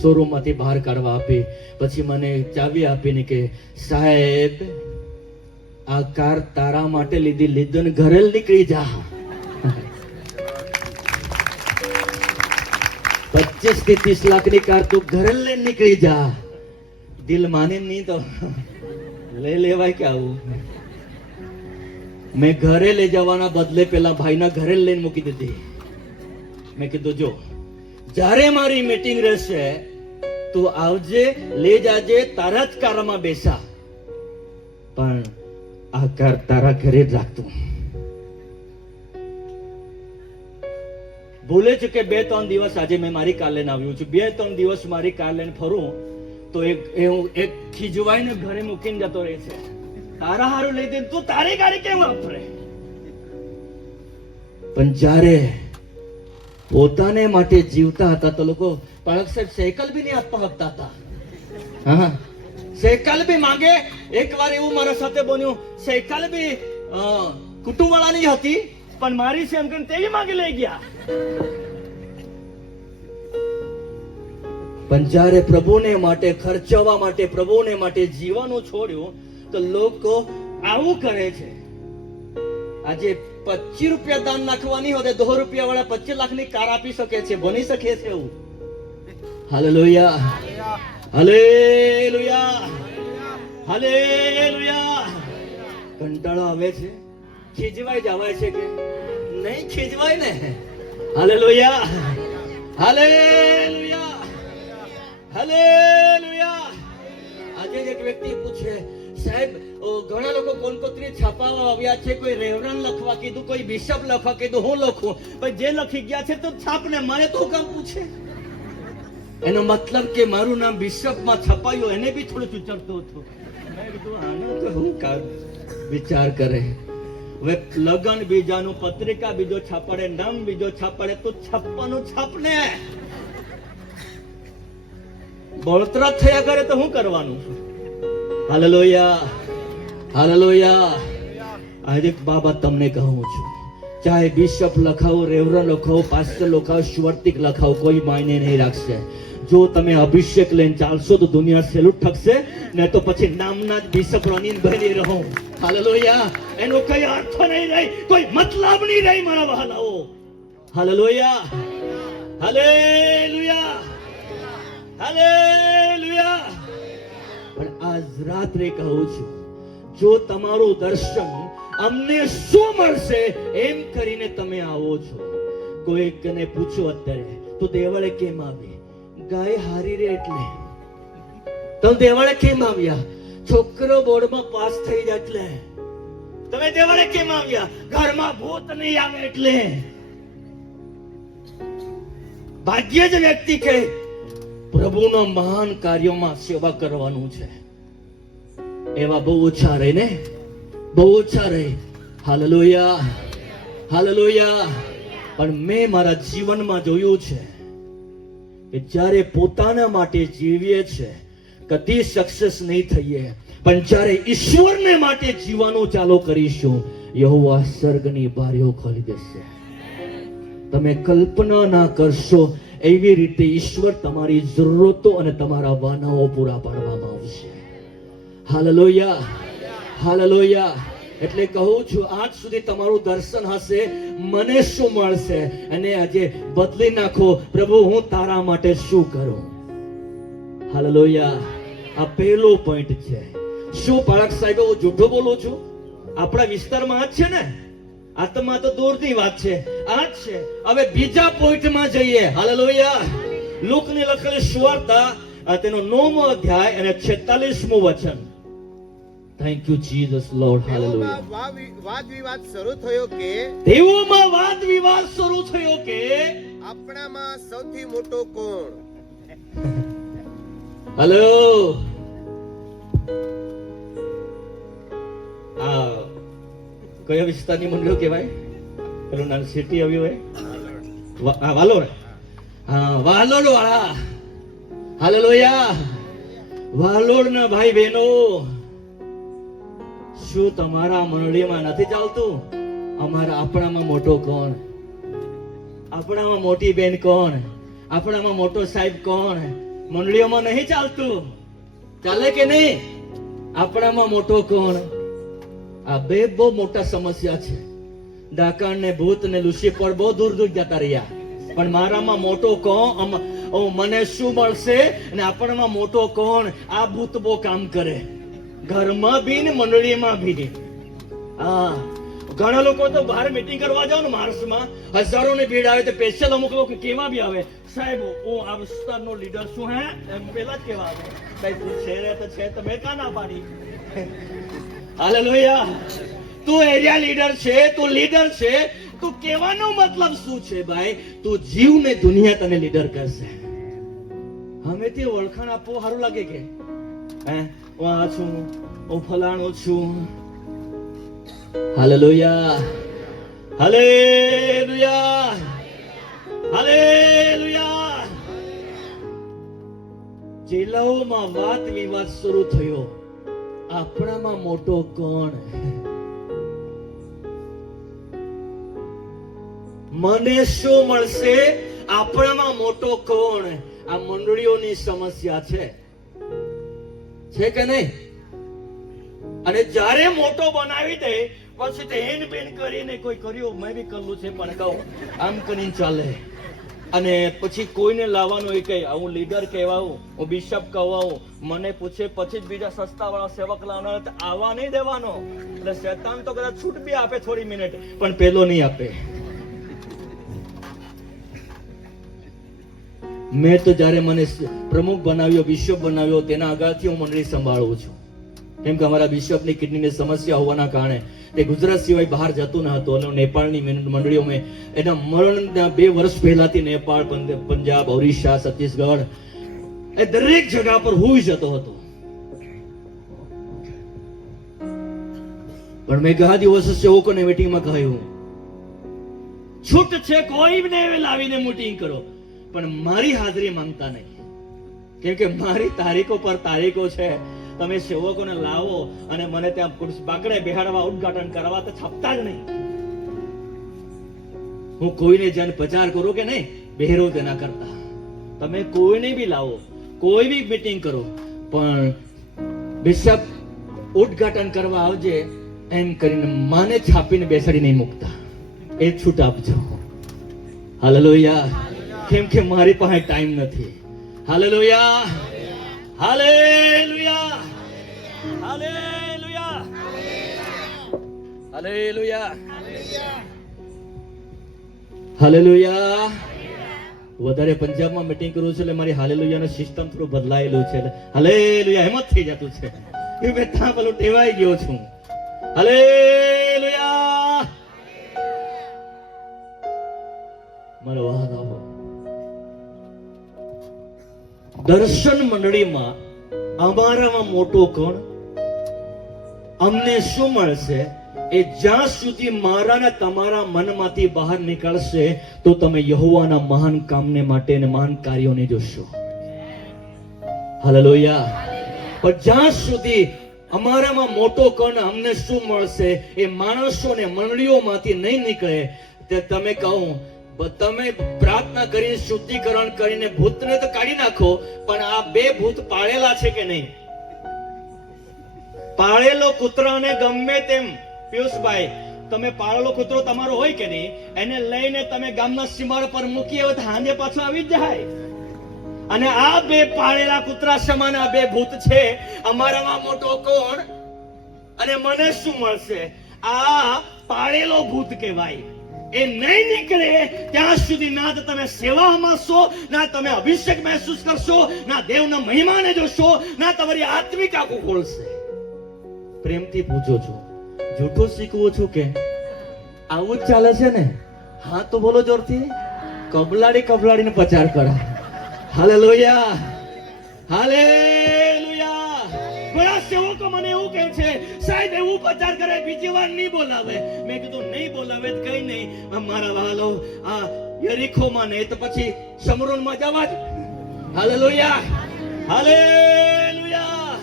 શોરૂમ માંથી બહાર કાઢવા આપી. પછી મને ચાવી આપીને કે સાહેબ આ કાર તારા માટે લીધું ને ઘરે નીકળી જા. 25 થી 30 લાખની કાર તું ઘરે લઈને નીકળી જા. દિલ માને નહીં તો લઈ લેવાય કે આવું. મેં ઘરે લઈ જવાના બદલે પેલા ભાઈના ઘરે લઈને મૂકી દીધી. મેં કીધું જો જ્યારે મારી મીટિંગ રહેશે તું આવજે, લઈ જાજે, તારા જ કારમાં બેસા, પણ આ કાર તારા ઘરે જ રાખતું. ભૂલે છે કે 2-3 દિવસ આજે મેં મારી કાર લઈને આવ્યું છું, 2-3 દિવસ મારી કાર લઈને ફરું તો એક ખીજવાઈને ઘરે મૂકીને જતો રહે છે. તારા હારું લઈ દે તું તારી ગાડી કેમ વાપરે? પણ જ્યારે પોતાને માટે જીવતા હતા તો લોકો પાળક સાહેબ સાયકલ બી નહીં આપવા આપતા હતા. હા, સાયકલ બી માંગે. એકવાર એવું મારા સાથે બન્યું, સાયકલ બી કુટુંબ વાળાની હતી પણ મારી છે એમ કરીને તેવી માંગી લઈ ગયા. પણ જ્યારે પ્રભુને માટે ખર્ચવા માટે, પ્રભુને માટે જીવવાનું છોડ્યું તો લોકો આવું કરે છે. આજે 25 રૂપિયા દાન નાખવાની હોય 2 રૂપિયા વાળા 25 લાખની કાર આપી શકે છે, બની શકે છે એવું. Hallelujah, hallelujah, hallelujah. કંટાળો આવે છે, ખીજવાઈ જવાય છે કે નહીં? ખીજવાય ને. Hallelujah, hallelujah, hallelujah. આજે એક વ્યક્તિ પૂછે, સાહેબ ઘણા લોકો કોલકોત્રી છાપાવા આવ્યા છે, કોઈ રેવરન લખવા કીધું, કોઈ બિશપ લખવા કીધું, હું લખું, પણ જે લખી ગયા છે તો છાપને, મને તો કામ પૂછે? એનો મતલબ કે મારું નામ બિશપમાં છપાયું, એને બી થોડું ચૂચરતો હતો. મેં કીધું આનો તો હું કામ વિચાર કરે. હવે લગન બીજાનું, પત્રિકા બીજો છાપાડે, નામ બીજો છાપાડે, તો છપ્પાનું છાપને. બળતરા થયા કરે તો શું કરવાનું? Hallelujah, hallelujah. આજે બાબા તમને કહું છું, ચાહે બિશપ લખાવો, રેવરન લખાવો, પાસ્ટર લખાવો, સ્વર્તિક લખાવો, કોઈ માયને નહીં રાખશે. જો તમે અભિષેક લઈને ચાલશો તો દુનિયા સેલુટ ઠકશે, ને તો પછી નામના જ બિશપ રનીને બની રહો. હાલેલુયા. એનો કઈ અર્થ નહીં રહી, કોઈ મતલબ નહીં રહી મારા વહાલાઓ. Hallelujah, hallelujah, hallelujah. પણ આજ રાત્રે કહું છું, જો તમારું દર્શન અમને શું મળશે એમ કરીને તમે આવો છો. કોઈકને પૂછો અત્યારે તો દેવળે કેમ આવી? ગાય હારી રે એટલે. તમે દેવળે કેમ આવ્યા? છોકરો બોર્ડમાં પાસ થઈ જાય એટલે. તમે દેવળે કેમ આવ્યા? ઘરમાં ભૂત નહીં આવે એટલે. ભાગ્ય જ વ્યક્તિ કે પ્રભુના મહાન કાર્યોમાં સેવા કરવાનું છે. એવા બહુ ઓછા રહે ને, બહુ ઓછા રહે. Hallelujah, hallelujah. પણ મેં મારા જીવનમાં જોયું છે કે જ્યારે પોતાના માટે જીવીએ છે કદી સક્સેસ નહીં થઈએ, પણ જ્યારે ઈશ્વરને માટે જીવવાનું ચાલુ કરીશું, યહોવા સ્વર્ગની બારીઓ ખોલી દેશે. તમે કલ્પના ના કરશો એવી રીતે ઈશ્વર તમારી જરૂરતો અને તમારા વાનાઓ પૂરા પાડવામાં આવશે. Hallelujah, hallelujah. એટલે કહું છું, આજ સુધી તમારું દર્શન હશે, મને શું મળશે, અને આજે બદલી નાખો, પ્રભુ હું તારા માટે શું કરું. હાલેલુયા. આ પહેલો પોઈન્ટ છે. શું પાળક સાહેબ હું જૂઠું બોલું છું? આપણા વિસ્તારમાં આ જ છે ને? આત્મા તો દૂરની વાત છે, આ જ છે. હવે બીજા પોઈન્ટમાં જઈએ. હાલેલુયા. લુકની લખેલી સુવાર્તા તેનો 9મો અધ્યાય અને 46મું વચન. Thank you Jesus lord. Hallelujah. વાદ વિવાદ શરૂ થયો કે તેઓમાં વાદ વિવાદ શરૂ થયો કે આપણામાં સૌથી મોટો કોણ? હેલો. આ કયા વિસ્તારની મંડળીઓ કહેવાય? પેલું નાનું સિટી આવ્યું હોય, વાલોડ. હા, વાલોડ વાળા. હાલેલુયા. વાલોડના ભાઈ બહેનો, શું તમારા મંડળીમાં નથી ચાલતું? આપણામાં મોટો કોણ? આપણામાં મોટી બેન કોણ? આપણામાં મોટો સાહેબ કોણ? મંડળીઓમાં નહીં ચાલતું? ચાલે કે નહીં? આપણામાં મોટો કોણ? આ બે બહુ મોટા સમસ્યા છે. ડાકણ ને ભૂત ને લુસીફર બહુ દૂર દૂર જતા રહ્યા, પણ મારામાં મોટો કોણ? મને શું મળશે અને આપણમાં મોટો કોણ? આ ભૂત બહુ કામ કરે, ઘરમાં બી ને મંડળીમાં બી. હા, ઘણા લોકો તો બહાર મીટિંગ કરવા જાવ ને માર્ચમાં હજારોની ભીડ આવે તો સ્પેશિયલ અમુક લોકો કેવા બી આવે, સાહેબ હું આ વિસ્તારનો લીડર છું. હે એમ પેલા જ કેવા આવે, સાહેબ તું છે રે તો છે, તમે કાં ના પાડી? હાલેલુયા. તું એરિયા લીડર છે, તું લીડર છે, તું કહેવાનો મતલબ શું છે ભાઈ? તું જીવ ને દુનિયા તને લીડર કરશે. હમેથી ઓળખાણ આપવું સારું લાગે કે હે હું આ છું, હું ફલાણો છું. Hallelujah, hallelujah, hallelujah. જિલ્લાઓમાં વાત વિવાદ શરૂ થયો, આપણામાં મોટો કોણ? મને શું મળશે? આપણામાં મોટો કોણ? આ મંડળીઓની સમસ્યા છે કે નહીં? અને જ્યારે મોટો બનાવી દે પછી તે હેન બેન કરીને કોઈ કર્યું, મેં બી કરલું છે પણ કહું આમ કરીને ચાલે. અને પછી કોઈને લાવવાનું એ કહે હું લીડર કહેવાઉં, હું બિશપ કહેવાઉં, મને પૂછે પછી જ બીજા સસ્તા વાળા સેવક લાવવાનો, આવા નહીં દેવાનો. એટલે શેતાન તો કદાચ છૂટ બી આપે થોડી મિનિટ, પણ પેલો નહીં આપે. મેં તો જ્યારે મને પ્રમુખ બનાવ્યો, બિશપ બનાવ્યો, તેના આગળથી હું મંડળી સંભાળું છું. કેમ કે અમારા બિશપની કિડનીની સમસ્યા હોવાના કારણે તે ગુજરાત સિવાય બહાર જતું ન હતું. અને નેપાળની મંડળીઓમાં એના મરણના 2 વર્ષ પહેલાથી નેપાળ, પંજાબ, ઓરિસ્સા, છત્તીસગઢ એ દરેક જગ્યા પર હું જતો હતો. પણ મેં ઘણા દિવસ સેવકોને મીટિંગમાં કહ્યું, છૂટ છે કોઈને લાવીને મીટિંગ કરો, પણ મારી હાજરી માંગતા નહીં. કેમ કે મારી તારીખો પર તારીખો છે. તમે સેવકોને લાવો અને મને ત્યાં બાકડે બેહાડવા, ઉદ્ઘાટન કરવા તો છપતા જ નહીં. હું કોઈને જન પ્રચાર કરું કે નહીં, બેહરો તેના કરતા તમે કોઈને બી લાવો, કોઈ બી મીટિંગ કરો, પણ બિશપ ઉદ્ઘાટન કરવા આવજે એમ કરીને માને છાપીને બેસાડી નહીં મૂકતા. એ છૂટ આપજો. હાલેલુયા. કેમ કે મારી પાસે ટાઈમ નથી. Hallelujah, hallelujah, hallelujah, hallelujah, hallelujah. વધારે પંજાબમાં મીટિંગ કરું છું એટલે મારી હાલેલુયાનો સિસ્ટમ થોડું બદલાયેલું છે. હાલેલુયા એમ જ થઈ જતું છે. એ મેં ત્યાં પેલું ટેવાઈ ગયો છું. હાલેલુયા. મારો વાહ આવો. દર્શન મંડળીમાં અમારામાં મોટો કોણ? અમને શું મળશે? એ જ્યાં સુધી મારા ને તમારા મનમાંથી બહાર નીકળશે તો તમે યહોવાના મહાન કામને માટે અને મહાન કાર્યોને જોશો. હાલેલુયા. પણ જ્યાં સુધી અમારામાં મોટો કોણ, અમને શું મળશે, એ માણસો ને મંડળીઓમાંથી નહીં નીકળે તે તમે કહું, તમે પ્રાર્થના કરીને શુદ્ધિકરણ કરીને ભૂતને તો કાઢી નાખો, પણ આ 2 ભૂત પાળેલા છે કે નહીં? પાળેલો કૂતરાને ગમે તેમ, પિયુષભાઈ તમે પાળેલો કૂતરો તમારો હોય કે નહીં, એને લઈને તમે ગામના સીમાડ પર મૂકી આવે તો હાંજે પાછો આવી જાય. અને આ 2 પાળેલા કૂતરા સમાન આ 2 ભૂત છે. અમારામાં મોટો કોણ અને મને શું મળશે? આ પાળેલો ભૂત કહેવાય. એ નહીં નીકળે ત્યાં સુધી ના તો તમે સેવામાં છો, ના તમે અભિષેક મહેસૂસ કરશો, ના દેવના મહિમાને જોશો, ના તમારી આત્મિક આંખો ખોલશે. પ્રેમથી પૂછો છો, જૂઠું શીખવો છો કે આવું જ ચાલે છે ને? હા તો બોલો જોરથી. કબલાડીને પ્રચાર કરા. Hallelujah, hallelujah. ઘણા સેવકો મને એવું કહે છે, સાહેબ એવું પ્રચાર કરે બીજી વાર નહીં બોલાવે. મેં કીધું નહીં બોલાવે તો કઈ નહીં, મારા વાલો આ યરીખોમાં નહીં તો પછી શમરોનમાં જવા જ. Hallelujah, hallelujah.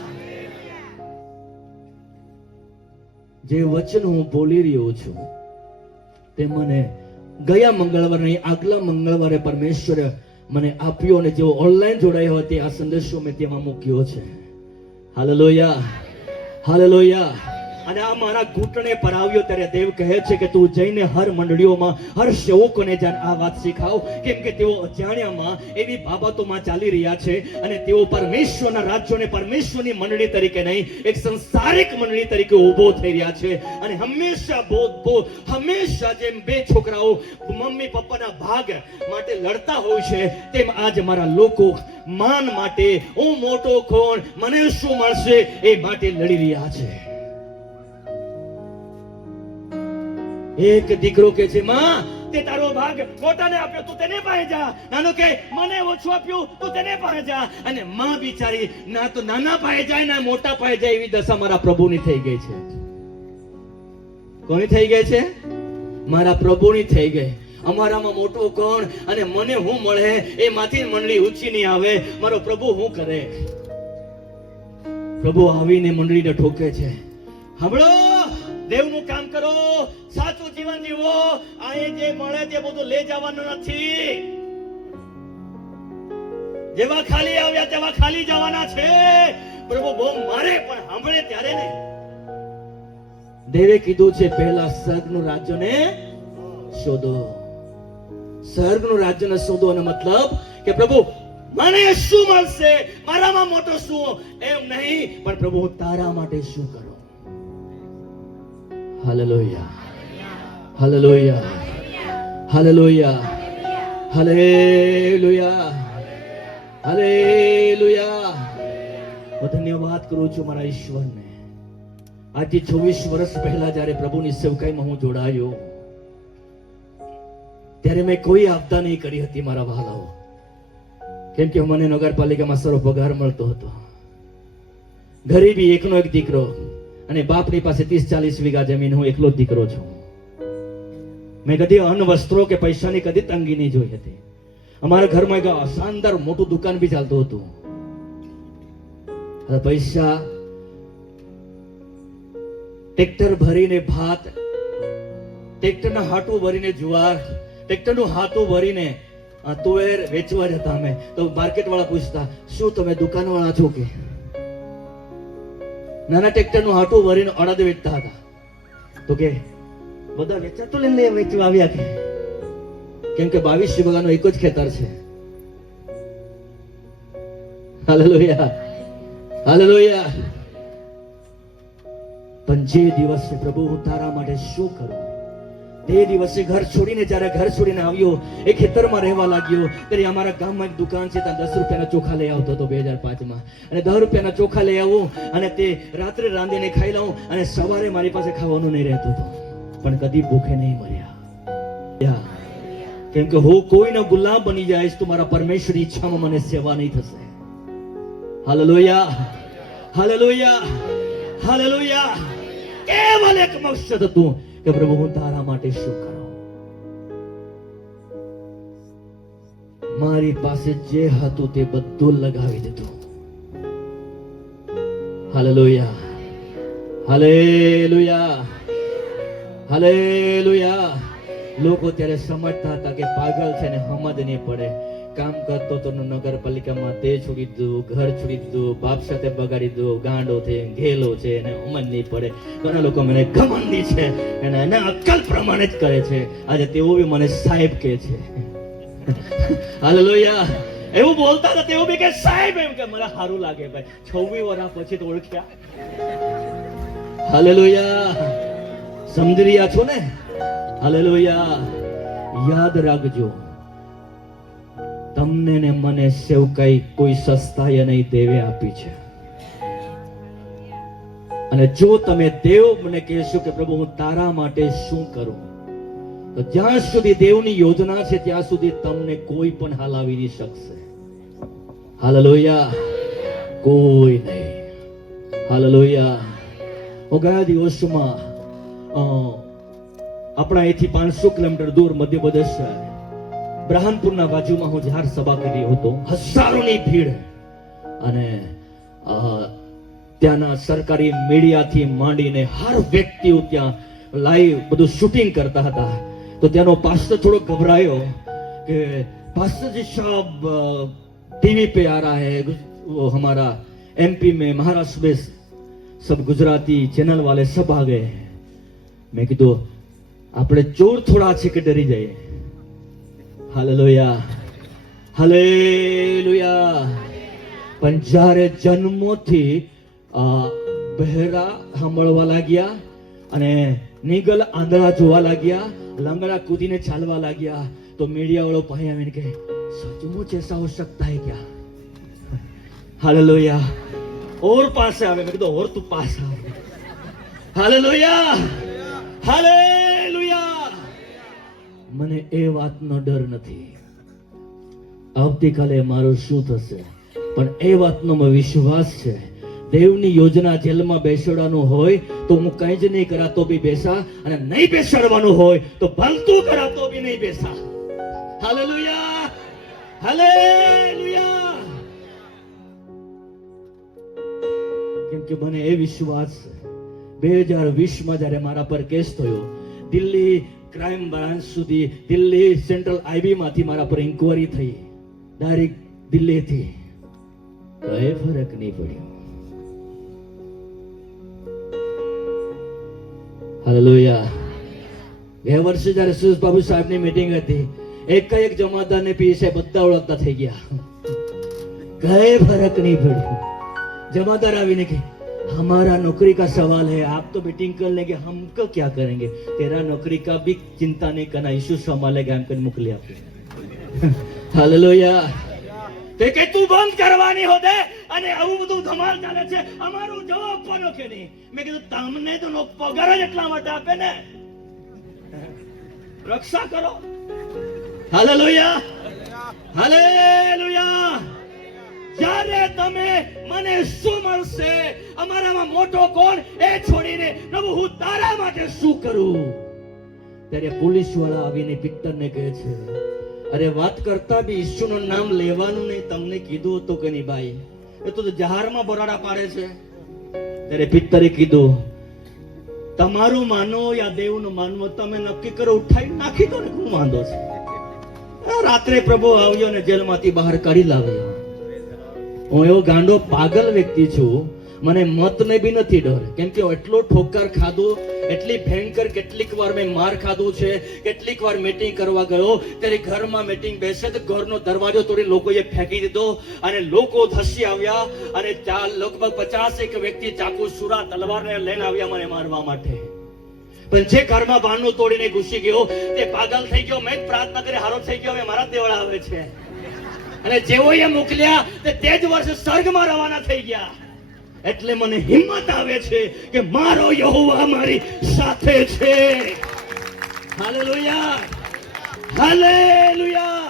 જે વચન હું બોલી રહ્યો છું તે મને ગયા મંગળવારે નહીં, આગલા મંગળવારે પરમેશ્વરે મને આપ્યો, અને જેઓ ઓનલાઈન જોડાયો હતો આ સંદેશો મેં તેમાં મૂક્યો છે. Hallelujah, hallelujah. અને આ મારા ઘૂંટણે પર આવ્યો ત્યારે દેવ કહે છે કે તું જઈને હર મંડળીઓમાં હર સેવકોને જાણ આ વાત શીખાવ, કેમ કે તેઓ અજાણ્યામાં એવી બાબતોમાં ચાલી રહ્યા છે અને તેઓ પરમેશ્વરના રાજ્યોને પરમેશ્વરની મંડળી તરીકે નહીં, એક સંસારિક મંડળી તરીકે ઊભો થઈ રહ્યા છે. અને હંમેશા જેમ બે છોકરાઓ મમ્મી પપ્પાના ભાગ માટે લડતા હોય છે, તેમ આજ મારા લોકો માન માટે, હું મોટો કોણ, મને શું મળશે, એ માટે લડી રહ્યા છે. એક દીકરો કે છે, માં તે તારો ભાગ મોટાને આપ્યો, તું તેને પાસે જા. નાનો કે મને ઓછું આપ્યું, તું તેને પાસે જા. અને માં બિચારી ના તો નાના પાસે જાય ના મોટા પાસે જાય, એવી દશા મારા પ્રભુની થઈ ગઈ છે. કોની થઈ ગઈ છે? મારા પ્રભુની થઈ ગઈ. અમારામાં મોટો કોણ અને મને હું મળે, એમાંથી મંડળી ઊંચી નહીં આવે. મારો પ્રભુ શું કરે? પ્રભુ આવીને મંડળીને ઠોકે છે. સાંભળો, દેવનું કામ કરો, સાચું જીવન જીવો. આ જે મળે તે બધું લઈ જવાનું નથી. જેવા ખાલી આવ્યા તેવા ખાલી જવાના છે. પ્રભુ બહુ મારે પણ સાંભળે ત્યારે ને. દેવે કીધું છે પહેલા સ્વર્ગનું રાજ્યને શોધો. સ્વર્ગનું રાજ્યને શોધો એનો મતલબ કે પ્રભુ મને શું મળશે, મારામાં મોટો શું, એમ નહીં, પણ પ્રભુ હું તારા માટે શું કરું. Hallelujah, hallelujah, hallelujah, hallelujah, hallelujah. હું ધન્યવાદ કરું છું મારા ઈશ્વરને. આજથી 24 વર્ષ પહેલા જ્યારે પ્રભુની સેવકાઈમાં હું જોડાયો, ત્યારે મેં કોઈ આપદા નહીં કરી હતી મારા વહાલાઓ, કેમ કે મને નગરપાલિકામાં સારો પગાર મળતો હતો. ગરીબી, એકનો એક દીકરો, અને બાપની પાસે 30-40 વીઘા જમીન, હું એકલો જ દીકરો છું. મેં કદી અન્ન, વસ્ત્રો કે પૈસાની કદી તંગી નહીં જોઈ હતી. અમારા ઘરમાં એક શાનદાર મોટું દુકાન બી ચાલતું હતું. પૈસા ટ્રેક્ટર ભરીને ભાત, ટ્રેક્ટરના હાટું ભરીને જુવાર, ટ્રેક્ટરનું હાથું ભરીને તુવેર વેચવા જતા અમે. તો માર્કેટ વાળા પૂછતા, શું તમે દુકાન વાળા છો કે? નાના ટ્રેક્ટરનું હાટું ભરીને અડદ વેચતા હતા. તો કે બધા વેચાતું લઈને વેચવા આવ્યા કે? કેમ કે 22 વીઘાનું એક જ ખેતર છે. Hallelujah, hallelujah. પણ જે દિવસે પ્રભુ હું તારા માટે શું કરું, તે દિવસે ઘર છોડીને, જ્યારે ઘર છોડીને આવ્યો, એ ખેતરમાં રહેવા લાગ્યો, ત્યારે અમારા ગામમાં એક દુકાન છે, ત્યાં 10 રૂપિયાના ચોખા લઈ આવતો હતો 2005માં. અને 10 રૂપિયાના ચોખા લઈ આવું અને તે રાત્રે રાંધીને ખાઈ લઉં, અને સવારે મારી પાસે ખાવાનું નહીં રહેતું હતું. પણ કદી ભૂખે નહીં મર્યા. કેમ કે હું કોઈનો ગુલામ બની જઈશ તો મારા પરમેશ્વરની ઈચ્છામાં મને સેવા નહીં થશે. Hallelujah, hallelujah, hallelujah. કેવલ એક મકસદ હતું કે પ્રભુ હું તારા માટે શું કરું. મારી પાસે જે હતું તે બધું લગાવી દીધું. Hallelujah, hallelujah, hallelujah. લોકો ત્યારે સમજતા હતા કે પાગલ છે ને સમજ નહીં પડે. કામ કરતો તો નગરપાલિકામાં તે છોડી દીધું, ઘર છોડી દીધું, બાપ સાથે બગાડી દીધું, ગાંડો છે, ઘેલો છે, એને સમજ નહીં પડે. ઘણા લોકો મને ઘમંડી છે, એને અક્કલ પ્રમાણે જ કરે છે. આજે તેઓ બી મને સાહેબ કહે છે. હાલેલુયા. એવું બોલતા હતા તેઓ બી કે સાહેબ, એમ કે મને સારું લાગે. ભાઈ 26 વર્ષ પછી તો ઓળખ્યા. હાલેલુયા. સમજી રહ્યા છો ને? હાલેલુયા. યાદ રાખજો, તમને ને મને સેવકાઈ કોઈ સસ્તાએ નહીં, દેવે આપી છે. અને જો તમે દેવ મને કહેશો કે પ્રભુ હું તારા માટે શું કરું, તો જ્યાં સુધી દેવની યોજના છે ત્યાં સુધી તમને કોઈ પણ હલાવી નહીં શકશે. હાલેલુયા. કોઈ નહીં. હાલેલુયા. હું ગયા દિવસોમાં આપણા અહીંથી 500 કિલોમીટર દૂર મધ્યપ્રદેશ બ્રહ્મપુરના બાજુમાં હું જાહેર સભા કરી હતો. હજારોની ભીડ, અને ત્યાંના સરકારી મીડિયાથી માંડીને હર વ્યક્તિઓ ત્યાં લાઈવ બધું શૂટિંગ કરતા હતા. તો ત્યાંનો પાસ્ટર થોડો ગભરાયો કે पास्टर जी साहब टीवी पे आ रहा है, वो हमारा एमपी में महाराष्ट्र में सब गुजराती चैनल वाले सब आ गए हैं. मैं कीधुं આપણે ચોર થોડા છે કે ડરી જઈએ. Hallelujah, hallelujah. પણ જ્યારે જન્મોથી બહેરા સાંભળવા લાગ્યા અને નીગલ આંધળા જોવા લાગ્યા, લંગડા કૂદીને ચાલવા લાગ્યા, તો મીડિયા વાળો ભાઈ આવીને કહે સચमुच ऐसा हो सकता है क्या? हालेलुया. और पास આવે. મેં કીધું ઓર તું પાસ આવે. Hallelujah, hallelujah. મને એ વાતનો ડર નથી આવતીકાલે મારું શું થશે, પણ એ વાતનો મને વિશ્વાસ છે. દેવની યોજના જેલમાં બેસાડવાનું હોય તો હું કંઈ જ નહીં કરાતો બી બેસા, અને નહીં બેસાડવાનું હોય તો ભલતું કરાતો બી નહીં બેસા. Hallelujah, hallelujah. કેમ કે મને એ વિશ્વાસ છે 2020 જ્યારે મારા પર કેસ થયો, દિલ્હી ક્રાઇમ બ્રાન્ચ સુધી, દિલ્હી સેન્ટ્રલ આઈબી માંથી મારા પર ઇન્કવાયરી થઈ, ડાયરેક્ટ દિલ્હીથી, કઈ ફરક નહીં પડ્યો. હાલેલુયા. ગયા વર્ષે જ્યારે સુરેશ બાબુ સાહેબની મીટિંગ હતી, એક જમાદારને પી સાહેબ બધા ઓળખતા થઈ ગયા, કઈ ફરક નહીં પડ્યો. जमादार आवीने के हमारा नौकरी का सवाल है, आप तो मीटिंग कर लेंगे, हमको क्या करेंगे, तेरा नौकरी का भी चिंता नहीं करना, यीशु संभालेगा एम કરીને મોકલી આપે. હાલેલુયા. તે કે તું બંધ કરવાની હો દે, અને આવું બધું ધમાલ ચાલે છે, અમારું જવાબ આપવાનો કે નહીં. મેં કીધું તમને તો નો પગાર જ એટલા માટે આપે ને, રક્ષા કરો. Hallelujah, hallelujah. જ્યારે તમે મને શું મળશે, અમારામાં મોટો કોણ એ છોડીને પ્રભુ હું તારા માટે શું કરું, ત્યારે પોલીસ વાળા આવીને પિત્તરને કહે છે અરે વાત કરતા બી ઈસુનું નામ લેવાનું નહીં, તમને કીધું હતું કે નહીં ભાઈ, એ તો જહારમાં બરાડા પાડે છે. ત્યારે પિત્તરે કીધું તમારું માનો યા દેવનું માનવો તમે નક્કી કરો, ઉઠાઈ નાખી દો ને, શું વાંધો છે. રાત્રે પ્રભુ આવ્યો ને જેલમાંથી બહાર કાઢી લાવ્યો. હું એવો ગાંડો પાગલ વ્યક્તિ છું, મને મતને બી નથી ડર, કેમ કે એટલો ઠોકર ખાધો, એટલી ભયંકર કેટલીક વાર મેં માર ખાધું છે. કેટલીક વાર મીટિંગ કરવા ગયો ત્યારે ઘરમાં મીટિંગ બેસે તો ઘરનો દરવાજો તોડી લોકોએ ફેંકી દીધો, અને લોકો ધસી આવ્યા, અને લગભગ 50 વ્યક્તિ ચાકુ, સુરા, તલવારને લઈને આવ્યા મને મારવા માટે. પણ જે ઘરમાં બારણું તોડીને ઘૂસી ગયો તે પાગલ થઈ ગયો. મેં પ્રાર્થના કરી હારો થઈ ગયો, હવે મારા દેવળા આવે છે, અને જેવો એ મોકલ્યા તે જ વર્ષે સ્વર્ગમાં રવાના થઈ ગયા. એટલે મને હિંમત આવે છે કે મારો યહોવા મારી સાથે છે. Hallelujah, hallelujah.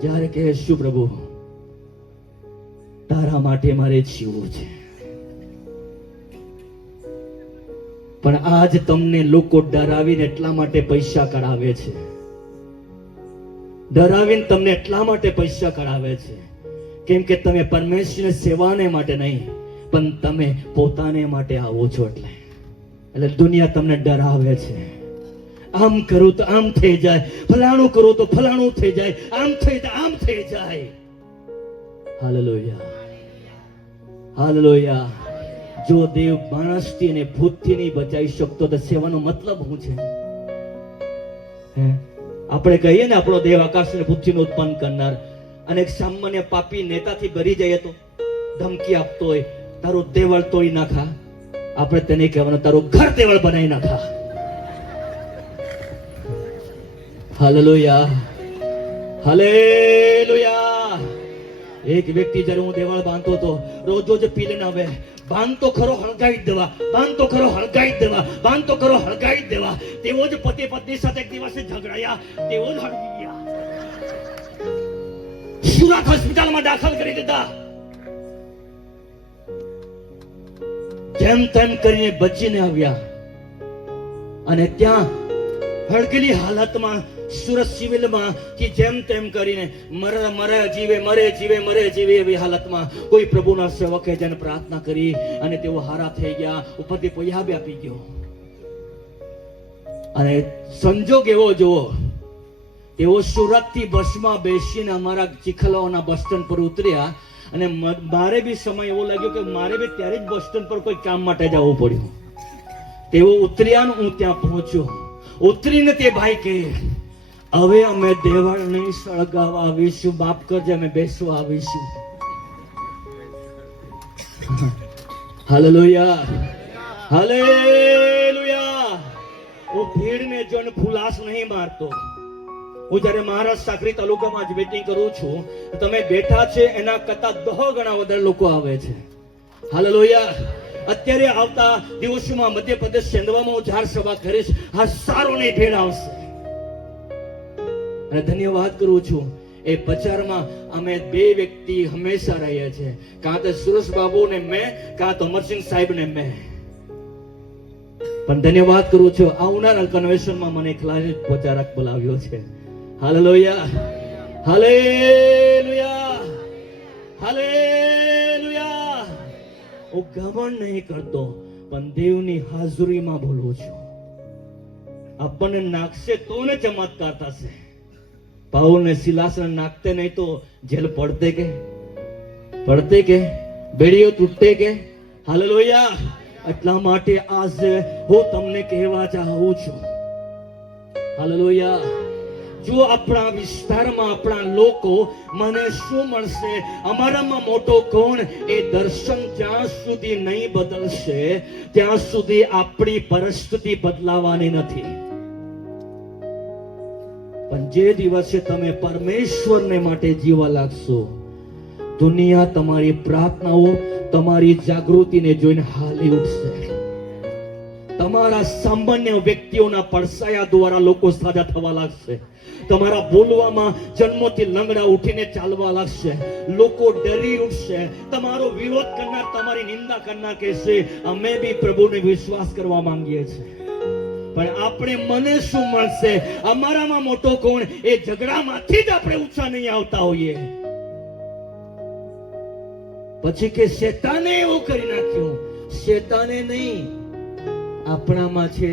જ્યારે કહે શું પ્રભુ તારા માટે મારે જીવવું છે, પણ આજ તમને લોકો ડરાવીને એટલા માટે પૈસા કઢાવે છે, ડરાવીને તમને એટલા માટે પૈસા કઢાવે છે કેમ કે તમે પરમેશ્વરની સેવાને માટે નહીં, પણ તમે પોતાને માટે આવો છો. એટલે દુનિયા તમને ડરાવે છે. આમ કરું તો આમ થઈ જાય, ફલાણું કરું તો ફલાણું થઈ જાય, આમ થઈ જાય આમ થઈ જાય. Hallelujah, hallelujah. જો દેવ માણસથી અને ભૂતથી નહીં બચાવી શકતો તો સેવાનો મતલબ શું છે? આપણે કહીએ ને આપણો દેવ આકાશ અને પૃથ્વીનું ઉત્પન્ન કરનાર, અને એક સામાન્ય પાપી નેતાથી ડરી જાય તો ધમકી આપતો હોય તારું દેવળ તોડી નાખા, આપણે તેને કહેવાનું તારું ઘર દેવળ બનાવી નાખા. Hallelujah, hallelujah. એક વ્યક્તિ જ્યારે હું દેવાળ બાંધતો હતો, રોજ રોજ પી લઈને આવે, બાંધતો ખરો હળગાવી દેવા, બાંધતો ખરો હળગાવી દેવા, બાંધતો ખરો હળગાવી દેવા. તેવો જ પતિ પત્ની સાથે એક દિવસે ઝઘડાયા, તેવો જ હળગી ગયા, સુરત હોસ્પિટલમાં દાખલ કરી દીધા. જેમ તેમ કરીને બચીને આવ્યા, અને ત્યાં હળગેલી હાલતમાં સુરત સિવિલમાં કે જેમ તેમ કરીને મરે જીવે મરે જીવે મરે જીવે એવી હાલતમાં કોઈ પ્રભુના સેવકે જઈને પ્રાર્થના કરી અને તેઓ હારા થઈ ગયા, ઉપરથી પૈસા બી આપી ગયો. અને સંજોગ એવો જુઓ તેઓ સુરતથી બસમાં બેસીને અમારા ચીખલાઓના બસ સ્ટેન્ડ પર ઉતર્યા અને મારે બી સમય એવો લાગ્યો કે મારે બી ત્યારે જ બસ સ્ટેન્ડ પર કોઈ કામ માટે જવું પડ્યું. તેઓ ઉતર્યા ને હું ત્યાં પહોંચ્યો. ઉતરીને તે ભાઈ કહે, હવે અમે દેવળ નહીં સળગાવવા આવીશું, બાપ કરજે, અમે બેસવા આવીશું. Hallelujah, hallelujah. હું ભીડને જોઈને ફુલાસ નહીં મારતો. હું જ્યારે મહારાજ સાકરી તાલુકામાં જ મીટિંગ કરું છું, તમે બેઠા છે એના કરતા 10 ગણા વધારે લોકો આવે છે. હાલેલુયા. અત્યારે આવતા દિવસોમાં મધ્યપ્રદેશ સેંધવામાં હું જાહેર સભા કરીશ, હજારોની ભીડ આવશે. અને ધન્યવાદ કરું છું, એ બજારમાં અમે 2 વ્યક્તિ હંમેશા રહીએ છીએ, કાં તો સુરેશ બાબુ ને મેં, કાં તો અમરસિંહ સાહેબ ને મેં. પણ ધન્યવાદ કરું છું, આવનારા કન્વેન્શનમાં મને એકલા જ પ્રચારક બોલાવ્યો છે. Hallelujah, hallelujah, hallelujah. હું ઘમંડ નહીં કરતો, પણ દેવની હાજરીમાં બોલું છું. આપણને નાખશે તો ને ચમત્કાર થશે. પાઉલ ને સિલાસને નાખતે નહીં તો જેલ પડતે કે બેડીઓ તૂટતે કે. હાલેલુયા. એટલા માટે આજે હું તમને કહેવા ચાહું છું, હાલેલુયા. જો આપણા વિસ્તારમાં આપણા લોકો, મને શું મળશે, અમારામાં મોટો કોણ, એ દર્શન જ્યાં સુધી નહીં બદલશે ત્યાં સુધી આપણી પરિસ્થિતિ બદલાવાની નથી. પણ જે દિવસે તમે પરમેશ્વરને માટે જીવવા લાગશો, દુનિયા તમારી પ્રાર્થનાઓ, તમારી જાગૃતિને જોઈને હાલી ઉઠશે. તમારા સામાન્ય વ્યક્તિઓના પડસાયા દ્વારા લોકો સાજા થવા લાગશે. તમારા બોલવામાં જન્મોથી લંગડા ઉઠીને ચાલવા લાગશે. લોકો ડરી ઉઠશે. તમારો વિરોધ કરનાર, તમારી નિંદા કરનાર કહેશે, અમે બી પ્રભુને વિશ્વાસ કરવા માંગીએ છીએ. પણ આપણે મને શું મળશે, અમારામાં મોટો કોણ, એ ઝઘડામાંથી જ આપણે ઊંચા નહીં આવતા હોઈએ. પછી કે શેતાને એવું કરી નાખ્યું. શેતાને નહીં, આપણામાં છે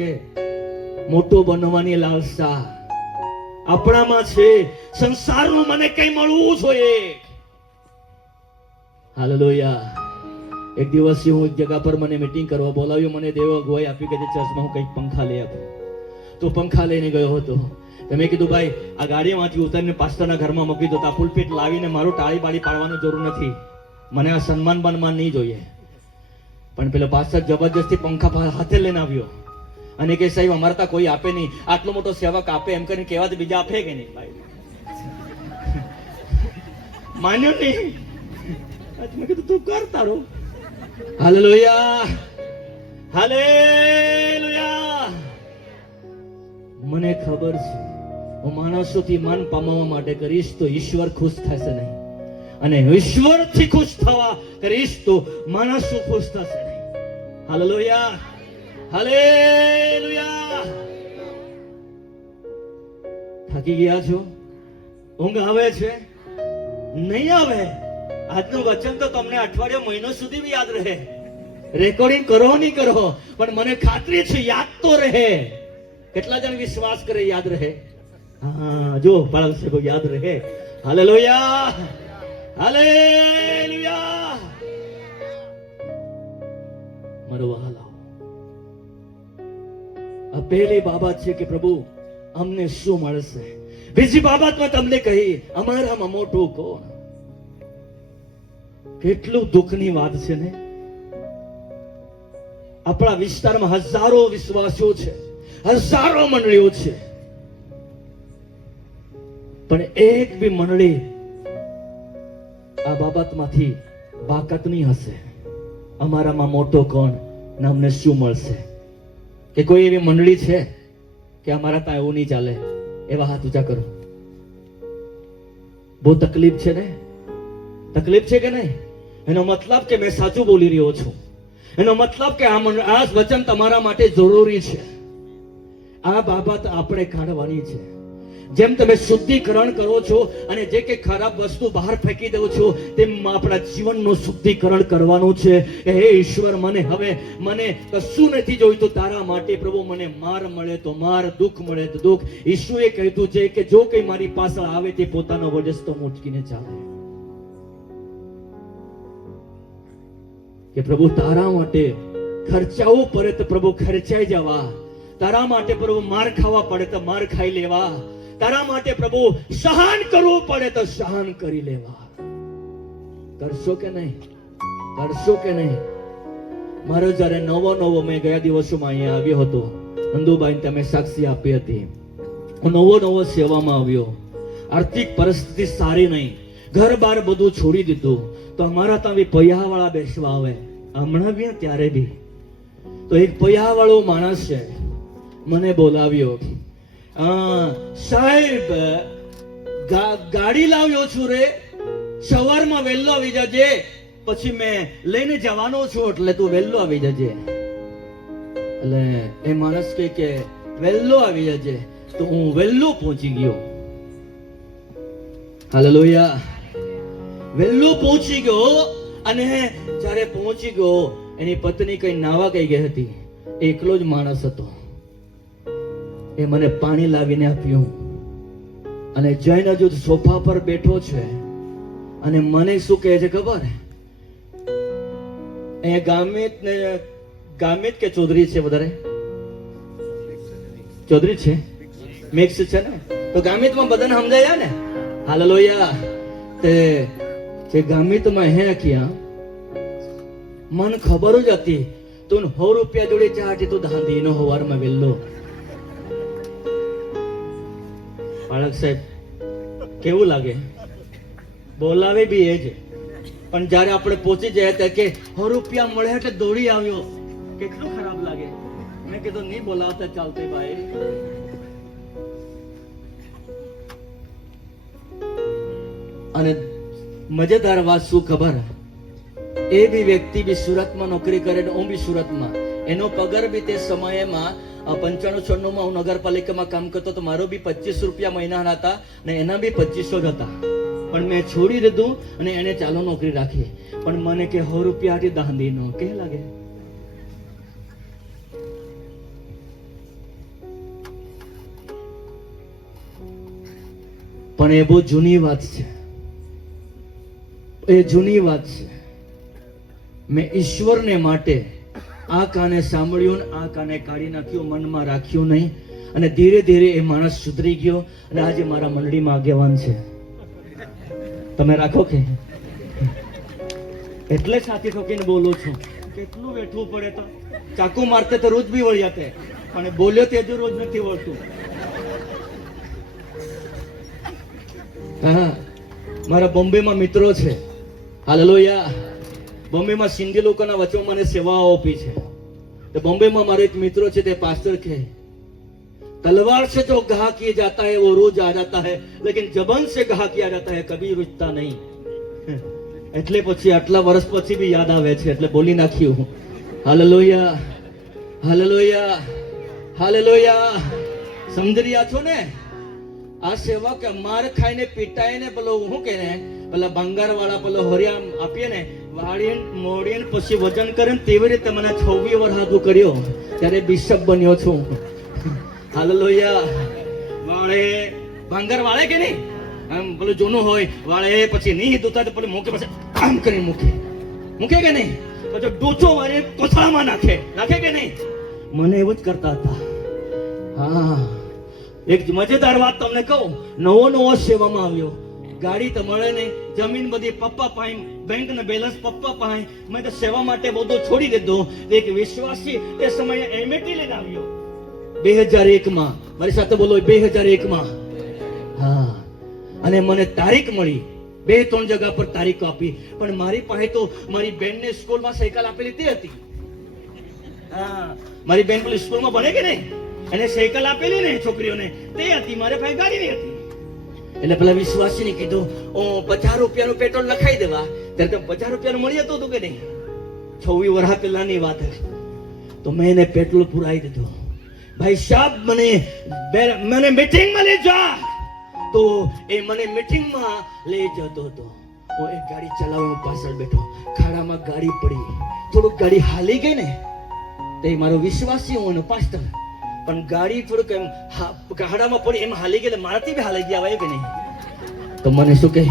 મોટો બનવાની લાલસા. આપણામાં છે સંસારનું મને કઈ મળવું જોઈએ. હાલેલુયા. એક દિવસ હું એક જગ્યા પર મને મીટિંગ કરવા બોલાવ્યું. મને દેવ અગવાઈ આપી કે ચર્ચમાં હું કંઈક પંખા લઈ આપું. તો પંખા લઈને ગયો હતો. મેં કીધું, ભાઈ આ ગાડીમાંથી ઉતરીને પાસ્ટરના ઘરમાં મૂકી દો. આ પુલપીટ લાવીને મારું ટાળી બાળી પાડવાની જરૂર નથી. મને આ સન્માન બનમાન નહીં જોઈએ. પણ પેલો પાસ્ટર જબરજસ્તી પંખા હાથે લઈને આવ્યો અને કે સાહેબ અમારે ત્યાં કોઈ આપે નહીં, આટલો મોટો સેવક આપે એમ કરીને કહેવાથી બીજા આપે કે નહીં. ભાઈ માન્યો નહીં. મેં કીધું તું કર તારું. Hallelujah, hallelujah. મને ખબર છે હું માણસોથી માન પામવા માટે કરીશ તો ઈશ્વર ખુશ થશે નહીં, અને ઈશ્વરથી ખુશ થવા કરીશ તો માણસો ખુશ થશે નહીં. Hallelujah, hallelujah. થાકી ગયા છો? ઊંઘ આવે છે? નહીં આવે. આજનું વચન તો તમને અઠવાડિયા મહિનો સુધી બી યાદ રહે. રેકોર્ડિંગ કરો નહીં કરો, પણ મને ખાતરી છે યાદ તો રહે. કેટલા જણ વિશ્વાસ કરે યાદ રહે? હા, જો બાળક છે કોઈ યાદ રહે. Hallelujah, hallelujah. મારો વહાલા, આ પહેલી બાબત છે કે પ્રભુ અમને શું મળશે. બીજી બાબતમાં તમને કહી, અમારામાં મોટું કોણ. કેટલું દુઃખની વાત છે ને. આપણા વિસ્તારમાં હજારો વિશ્વાસીઓ છે, હજારો મંડળીઓ છે, પણ એક બી મંડળી આ બાબતમાંથી બાકાત નહીં હશે. અમારામાં મોટો કોણ ને અમને શું મળશે. કે કોઈ એવી મંડળી છે કે અમારા ત્યાં એવું નહીં ચાલે, એવા હાથ ઊંચા કરો. બહુ તકલીફ છે ને? તકલીફ છે કે નહીં? એનો મતલબ કે મેં સાચું બોલી રહ્યો છું. એનો મતલબ કે આ વચન તમારા માટે જરૂરી છે. આ બાબત આપણે કાઢવાની છે. જેમ તમે શુદ્ધિકરણ કરો છો અને જે કે ખરાબ વસ્તુ બહાર ફેંકી દો છો, તેમ આપણા જીવનનું શુદ્ધિકરણ કરવાનું છે. હે ઈશ્વર, મને કશું નથી જોઈતું તારા માટે. પ્રભુ, મને માર મળે તો માર, દુઃખ મળે તો દુઃખ. ઈશુએ કીધું છે કે જો કઈ મારી પાસે આવે તે પોતાનો વજસ્તો મૂકીને ચાલે. કે પ્રભુ, તારા માટે ખર્ચાવું પડે તો પ્રભુ ખર્ચાઈ જવા, તારા માટે પ્રભુ માર ખાવા પડે તો માર ખાઈ લેવા, તારા માટે પ્રભુ સહન કરવું પડે તો સહન કરી લેવા. કરશો કે નહીં? કરશો કે નહીં? મારો જયારે નવો મેં ગયા દિવસોમાં અહીંયા આવ્યો હતો, નંદુબાઈ તમે સાક્ષી આપી હતી, હું નવો સેવામાં આવ્યો. આર્થિક પરિસ્થિતિ સારી નહીં, ઘર બાર બધું છોડી દીધું. તો અમારા ત્યાં બી પૈયા વાળા બેસવા આવે, હમણાં બી ત્યારે બી. તો એક પૈયા વાળો માણસ છે, મને બોલાવ્યો, સાહેબ ગાડી લાવ્યો છું રે, સવારમાં વહેલો આવી જજે, પછી મેં લઈને જવાનો છું, એટલે તું વહેલો આવી જજે. એટલે એ માણસ કે વહેલો આવી જજે. તો હું વહેલો પહોંચી ગયો. હાલેલુયા. વહેલો પહોંચી ગયો. અને જ્યારે પહોંચી ગયો, એની પત્ની કઈ નાવા કઈ ગઈ હતી, એકલો જ માણસ હતો. એ મને પાણી લાવીને આપ્યું અને જઈને હજુ સોફા પર બેઠો છે. અને મને શું કહે છે ખબર? એ ગામિત કે ચૌધરી છે, વધારે ચૌધરી છે, મિક્સ છે ને, તો ગામિતમાં બધાને સમજાય ને. હાલેલુયા. તે ગામિતમાં હે ક્યાં મને ખબર જ હતી, તું 100 રૂપિયા જોડે ચાટી તું ધાંધી નો હવારમાં વેલ્લો. બાળક સાહેબ કેવું લાગે? બોલાવે બી એ જ, પણ જયારે આપણે પહોંચી જાય તો કે 100 રૂપિયા મળે એટલે દોડી આવ્યો. કેટલું ખરાબ લાગે. મેં કીધું નહીં બોલાવતા ચાલતે ભાઈ. અને મજેદાર વાત શું ખબર? એ બી વ્યક્તિ બી સુરતમાં નોકરી કરે, હું બી સુરતમાં. એનો પગાર બી તે સમયમાં 95-96 માં હું નગરપાલિકામાં કામ કરતો તો મારો બી 25 રૂપિયા મહિના હતા ને એના બી 2500 જ હતા. પણ મેં છોડી દીધું અને એને ચાલુ નોકરી રાખી. પણ મને કે 100 રૂપિયા દાંધી નો કે લાગે? પણ એ બહુ જૂની વાત છે, એ જૂની વાત છે. મેં ઈશ્વરને માટે આ કાને સાંભળ્યું ને આ કાને કાઢી નાખ્યું, મનમાં રાખ્યું નહીં. અને ધીરે ધીરે એ માણસ સુધરી ગયો અને આજે મારા મંડળીમાં આગેવાન છે. તમે રાખો કે? એટલે છાતી ઠોકીને બોલું છું. કેટલું બેઠવું પડે, તો ચાકુ મારતે તો રોજ બી વળી જતે, પણ બોલ્યો તે હજુ રોજ નથી વળતું. હા, મારા બોમ્બેમાં મિત્રો છે. હાલેલુયા. બોમ્બેમાં સિંધી લોકોના વચમાં મને સેવાઓ આપી છે. તો બોમ્બેમાં મારો એક મિત્રો છે, તે પાસ્ટર કહે, तलवार से जो घा किया जाता है वो रोज आ जाता है, लेकिन जबान से घा किया जाता है कभी रुकता नहीं. એટલે પછી આટલા વર્ષ પછી બી યાદ આવે છે, એટલે બોલી નાખ્યું. Hallelujah, hallelujah, hallelujah. સમજી રહ્યા છો ને? આ સેવા કે માર ખાઈને પીટાય ને પેલો શું કે ને, પેલા ભંગાર વાળા પેલો હરિયામ આપીએ ને, વાળીને મોડીને પછી વજન કરે, તેવી રીતે મને 26 વર્ષ હાથું કર્યો, ત્યારે બિશપ બન્યો છું. હાલેલુયા. વાળે ભંગાર વાળે કે નહીં, આમ પેલું જૂનું હોય વાળે, પછી નહીં દુતા તો પેલું મૂકે, પછી આમ કરીને મૂકે કે નહીં, પછી ડોચો વાળે કોથળામાં નાખે કે નહીં. મને એવું જ કરતા હતા. હા, એક મજેદાર વાત તમને કહું. નવો સેવામાં આવ્યો, ગાડી તો મળે નહીં, જમીન બધી પપ્પા પાસે, બેંક ને બેલેન્સ પપ્પા પાસે. મેં તો સેવા માટે બધું છોડી દીધું. એક વિશ્વાસી તે સમયે એમએટી લઈને આવ્યો 2001 માં. મારી સાથે બોલો, 2001 માં. હા, અને મને તારીખ મળી, 2-3 જગ્યા પર તારીખ આપી, પણ મારી પાસે તો મારી બેનને સ્કૂલમાં સાયકલ આપેલી તે હતી. હા, મારી બેન પેલી સ્કૂલમાં ભણે કે નહીં, એને સાયકલ આપેલી ને છોકરીઓને તે હતી, મારે પાસે ગાડી નહીં હતી. એટલે પેલા વિશ્વાસીને કીધું, 50 રૂપિયાનું પેટ્રોલ લખાઈ દેવા. ત્યારે તમે 50 રૂપિયાનું મળી જતું કે નહીં? 26 વર્ષ પહેલાની વાત હતી. તો મેં એને પેટ્રોલ પુરાઈ દીધું. ભાઈ સાહેબ, મને મીટિંગમાં લઈ જા, તો એ મને મીટિંગમાં લઈ જતો હતો. હું એક ગાડી ચલાવવા પાછળ બેઠો, ખાડામાં ગાડી પડી, થોડુંક ગાડી હાલી ગઈ ને, તે મારો વિશ્વાસી હું એનો પાસ્ટર, પણ ગાડી થોડુંક એમ ખાડામાં પડી એમ હાલી ગઈ, એટલે મારાથી બી હાલી ગયા હોય કે નહીં. તો મને શું કહે,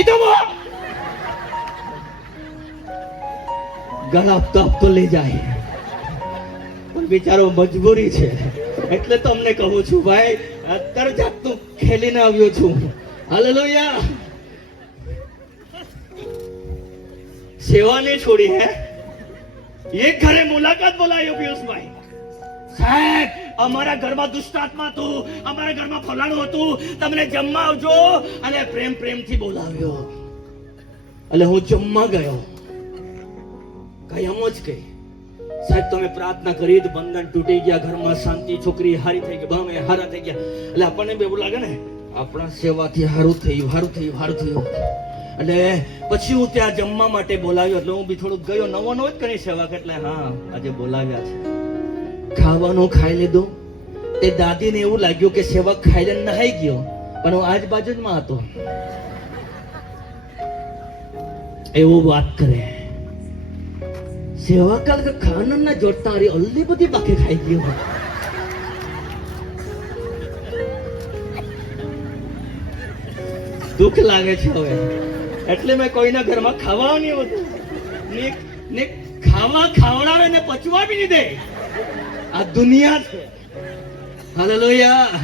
એ તો ગળા આપતો લઈ જાય, પણ બિચારો મજબૂરી છે, એટલે તો અમને કહું છું ભાઈ, અત્યારે જાતનું ખેલીને આવ્યો છું. હાલેલુયા. સેવા નહીં છોડી હે. એક ઘરે મુલાકાત બોલાયો પિયુષભાઈ, સાહેબ અમારા ઘરમાં દુષ્ટાત્મા હતું, અમારા ઘરમાં ફલાણું હતું, તમને જમવા આવજો, અને પ્રેમથી બોલાવ્યો. એટલે હું જમવા ગયો, કઈ એમ જ કઈ, સાહેબ તમે પ્રાર્થના કરી, બંધન તૂટી ગયા, ઘરમાં શાંતિ, છોકરી હારી થઈ ગઈ, બામે હારા થઈ ગયા. એટલે આપણને બી એવું લાગે ને, આપણા સેવાથી હારું થયું. એટલે પછી હું ત્યાં જમવા માટે બોલાવ્યો, એટલે હું બી થોડુંક ગયો, નવો જ કરી સેવા, એટલે હા આજે બોલાવ્યા છે. ખાવાનું ખાઈ લીધું. તે દાદીને એવું લાગ્યું કે સેવક ખાઈને નહાઈ ગયો, પણ હું આજુબાજુ જ માં હતો. એવું વાત કરે, સેવા કાલ કે ખાના ના જોડતા રહી, અલ્લી બધી બાકી ખાઈ ગયો. દુઃખ લાગે છે હવે, એટલે મેં કોઈના ઘરમાં ખાવા નહીં હોતું, ને ખાવા ખાવડાવે ને પચવા બી નહીં દે. આ દુનિયા છે. હાલેલુયા.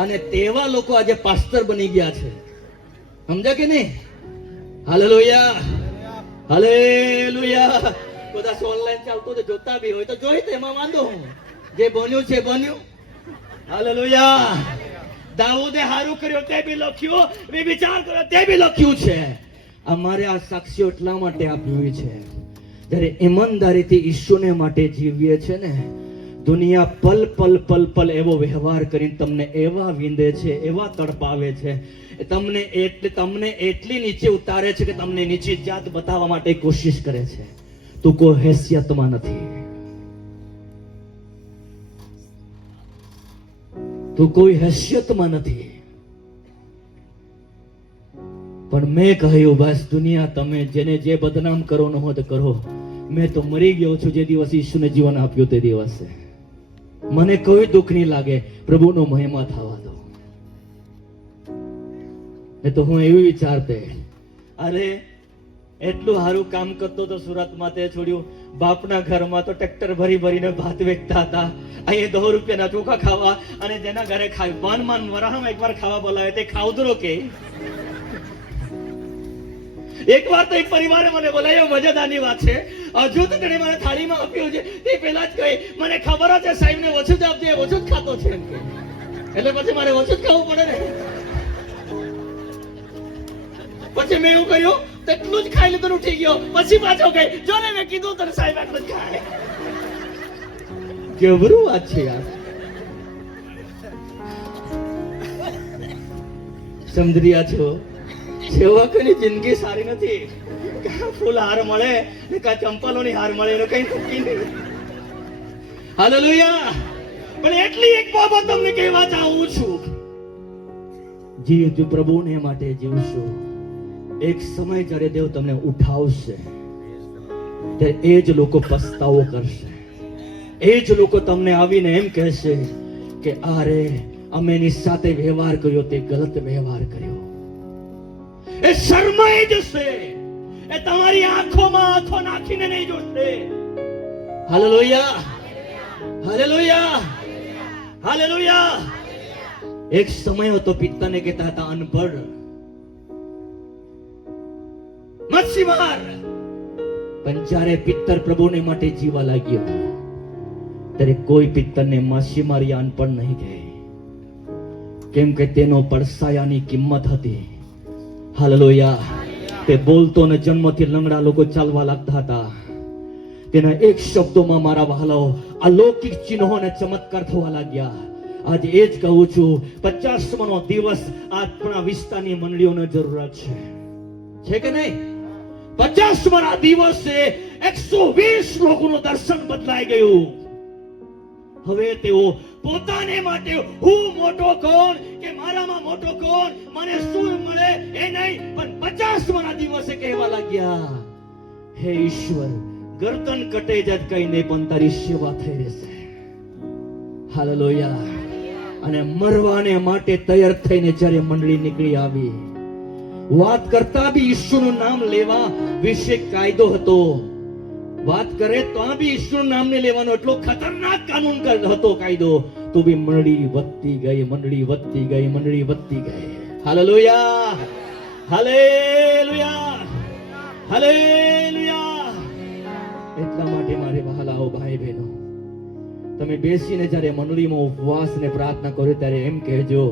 અને તેવા લોકો આજે પાસ્ટર બની ગયા છે, સમજા કે નહીં? હાલેલુયા. હાલેલુયા. બધા ઓનલાઈન ચાલતો તો જોતા બી હોય તો જોઈ, તો એમાં વાંધો હું, જે બન્યું છે બન્યું. હાલેલુયા. દાઉદે હારું કર્યો તે બી લખ્યું, વિચાર કર્યો તે બી લખ્યું છે. અમારે આ સાક્ષીઓ એટલા માટે આપ્યું છે, જ્યારે ઈમાનદારીથી ઈશ્વરને માટે જીવીએ છે ને, દુનિયા પલ એવો વ્યવહાર કરીને તમને એવા વિંદે છે, એવા તડપાવે છે, તમને એટલી નીચે ઉતારે છે કે તમને નીચી જાત બતાવવા માટે કોશિશ કરે છે. તું કોઈ હેસિયતમાં નથી, તું કોઈ હેસિયતમાં નથી. પણ મેં કહ્યું બસ દુનિયા તમે જેને જે બદનામ કરો ન હોય તો કરો, મેં તો મરી ગયો છું જે દિવસ ઈસુને જીવન આપ્યું તે દિવસે. મને કોઈ દુઃખ નહીં લાગે, પ્રભુનો મહિમા થવા દો. એ તો હું એવું વિચારતે, અરે એટલું સારું કામ કરતો તો સુરતમાં, તે છોડ્યું. બાપના ઘરમાં તો ટ્રેક્ટર ભરીને ભાત વેચતા હતા, અહીંયા 10 રૂપિયાના ચોખા ખાવા, અને જેના ઘરે ખાય માન વરાહમાં એકવાર ખાવા બોલાવે તે ખાવદરો કે. એક વાર તો એક પરિવારે મને બોલાવ્યો, મજાદારની વાત છે, હજુ તો તેને મને થાળીમાં આપ્યું છે, તે પહેલા જ કહે મને ખબર છે સાહેબ ને ઓછું જ આપજે, ઓછું જ ખાતો છે એમ કે. એટલે પછી મારે ઓછું જ ખાવું પડે ને. પછી મેં એવું કર્યું, તેટલું જ ખાઈ લીધું, ઉઠી ગયો. પછી પાછો ગઈ, જો ને મેં કીધું તને સાહેબ આટલું જ ખાય. કેવરું વાત છે યાર. સમજી રહ્યા છો? સેવકની જિંદગી સારી નથી. ફૂલ હાર મળે ને કા ચંપલોની હાર મળે, એનો કઈ નક્કી નહીં. હાલેલુયા. પણ એટલી એક બાબત તમને કહેવા ચાહું છું, જીવ પ્રભુને માટે જીવશો. એક સમય જ્યારે દેવ તમને ઉઠાવશે, ત્યારે એ જ લોકો પસ્તાવો કરશે. એ જ લોકો તમને આવીને એમ કહેશે કે અરે અમે એની સાથે વ્યવહાર કર્યો તે ગલત વ્યવહાર કર્યો. એ શરમાઈ જશે, એ તમારી આંખોમાં આંખો નાખીને નહીં જોશે. હાલેલુયા. હાલેલુયા. હાલેલુયા. એક સમય હતો, પિતાને કહેતા હતા અનપઢ, મચ્છીમાર. પણ જ્યારે પિત્તર પ્રભુને માટે જીવા લાગ્યો, ત્યારે કોઈ પિત્તરને માછીમારી અનપઢ નહીં કહે, કેમ કે તેનો પડસાયાની કિંમત હતી. હાલેલુયા. તે બોલતો ને જન્મથી લંગડા લોકો ચાલવા લાગતા હતા. તેના એક શબ્દોમાં મારા વહાલાઓ અલૌકિક ચિહ્નો અને ચમત્કાર થવા લાગ્યા. આજે એ જ કહું છું, 50મો દિવસ આપણા વિસ્તારની મંડળીઓને જરૂરત છે કે નહીં? 50મા દિવસે 120 લોકોનું દર્શન બદલાઈ ગયું. હવે તેઓ પોતાને માટે હું મોટો કોણ કે મારામાં મોટો કોણ, મને શું મળે એ નહીં, પણ 50 દિવસે કહેવા લાગ્યા, હે ઈશ્વર, ગરદન કટે જ કઈ નહીં, પણ તારી સેવા થઈ રહેશે. હાલેલુયા. અને મરવાને માટે તૈયાર થઈને જ્યારે મંડળી નીકળી આવી, વાત કરતા બી ઈશ્વરનું નામ લેવા વિશે કાયદો હતો. વાત કરે તો બી ઈશ્વરનું નામ ને લેવાનો એટલો ખતરનાક કાનૂન હતો કાયદો. તો બી મંડળી વધતી ગઈ, મંડળી વધતી ગઈ, મંડળી વધતી ગઈ. Hallelujah, hallelujah, hallelujah. એટલા માટે મારે વહાલાઓ ભાઈ બહેનો, તમે બેસીને જ્યારે મંડળીમાં ઉપવાસ ને પ્રાર્થના કરો ત્યારે એમ કહેજો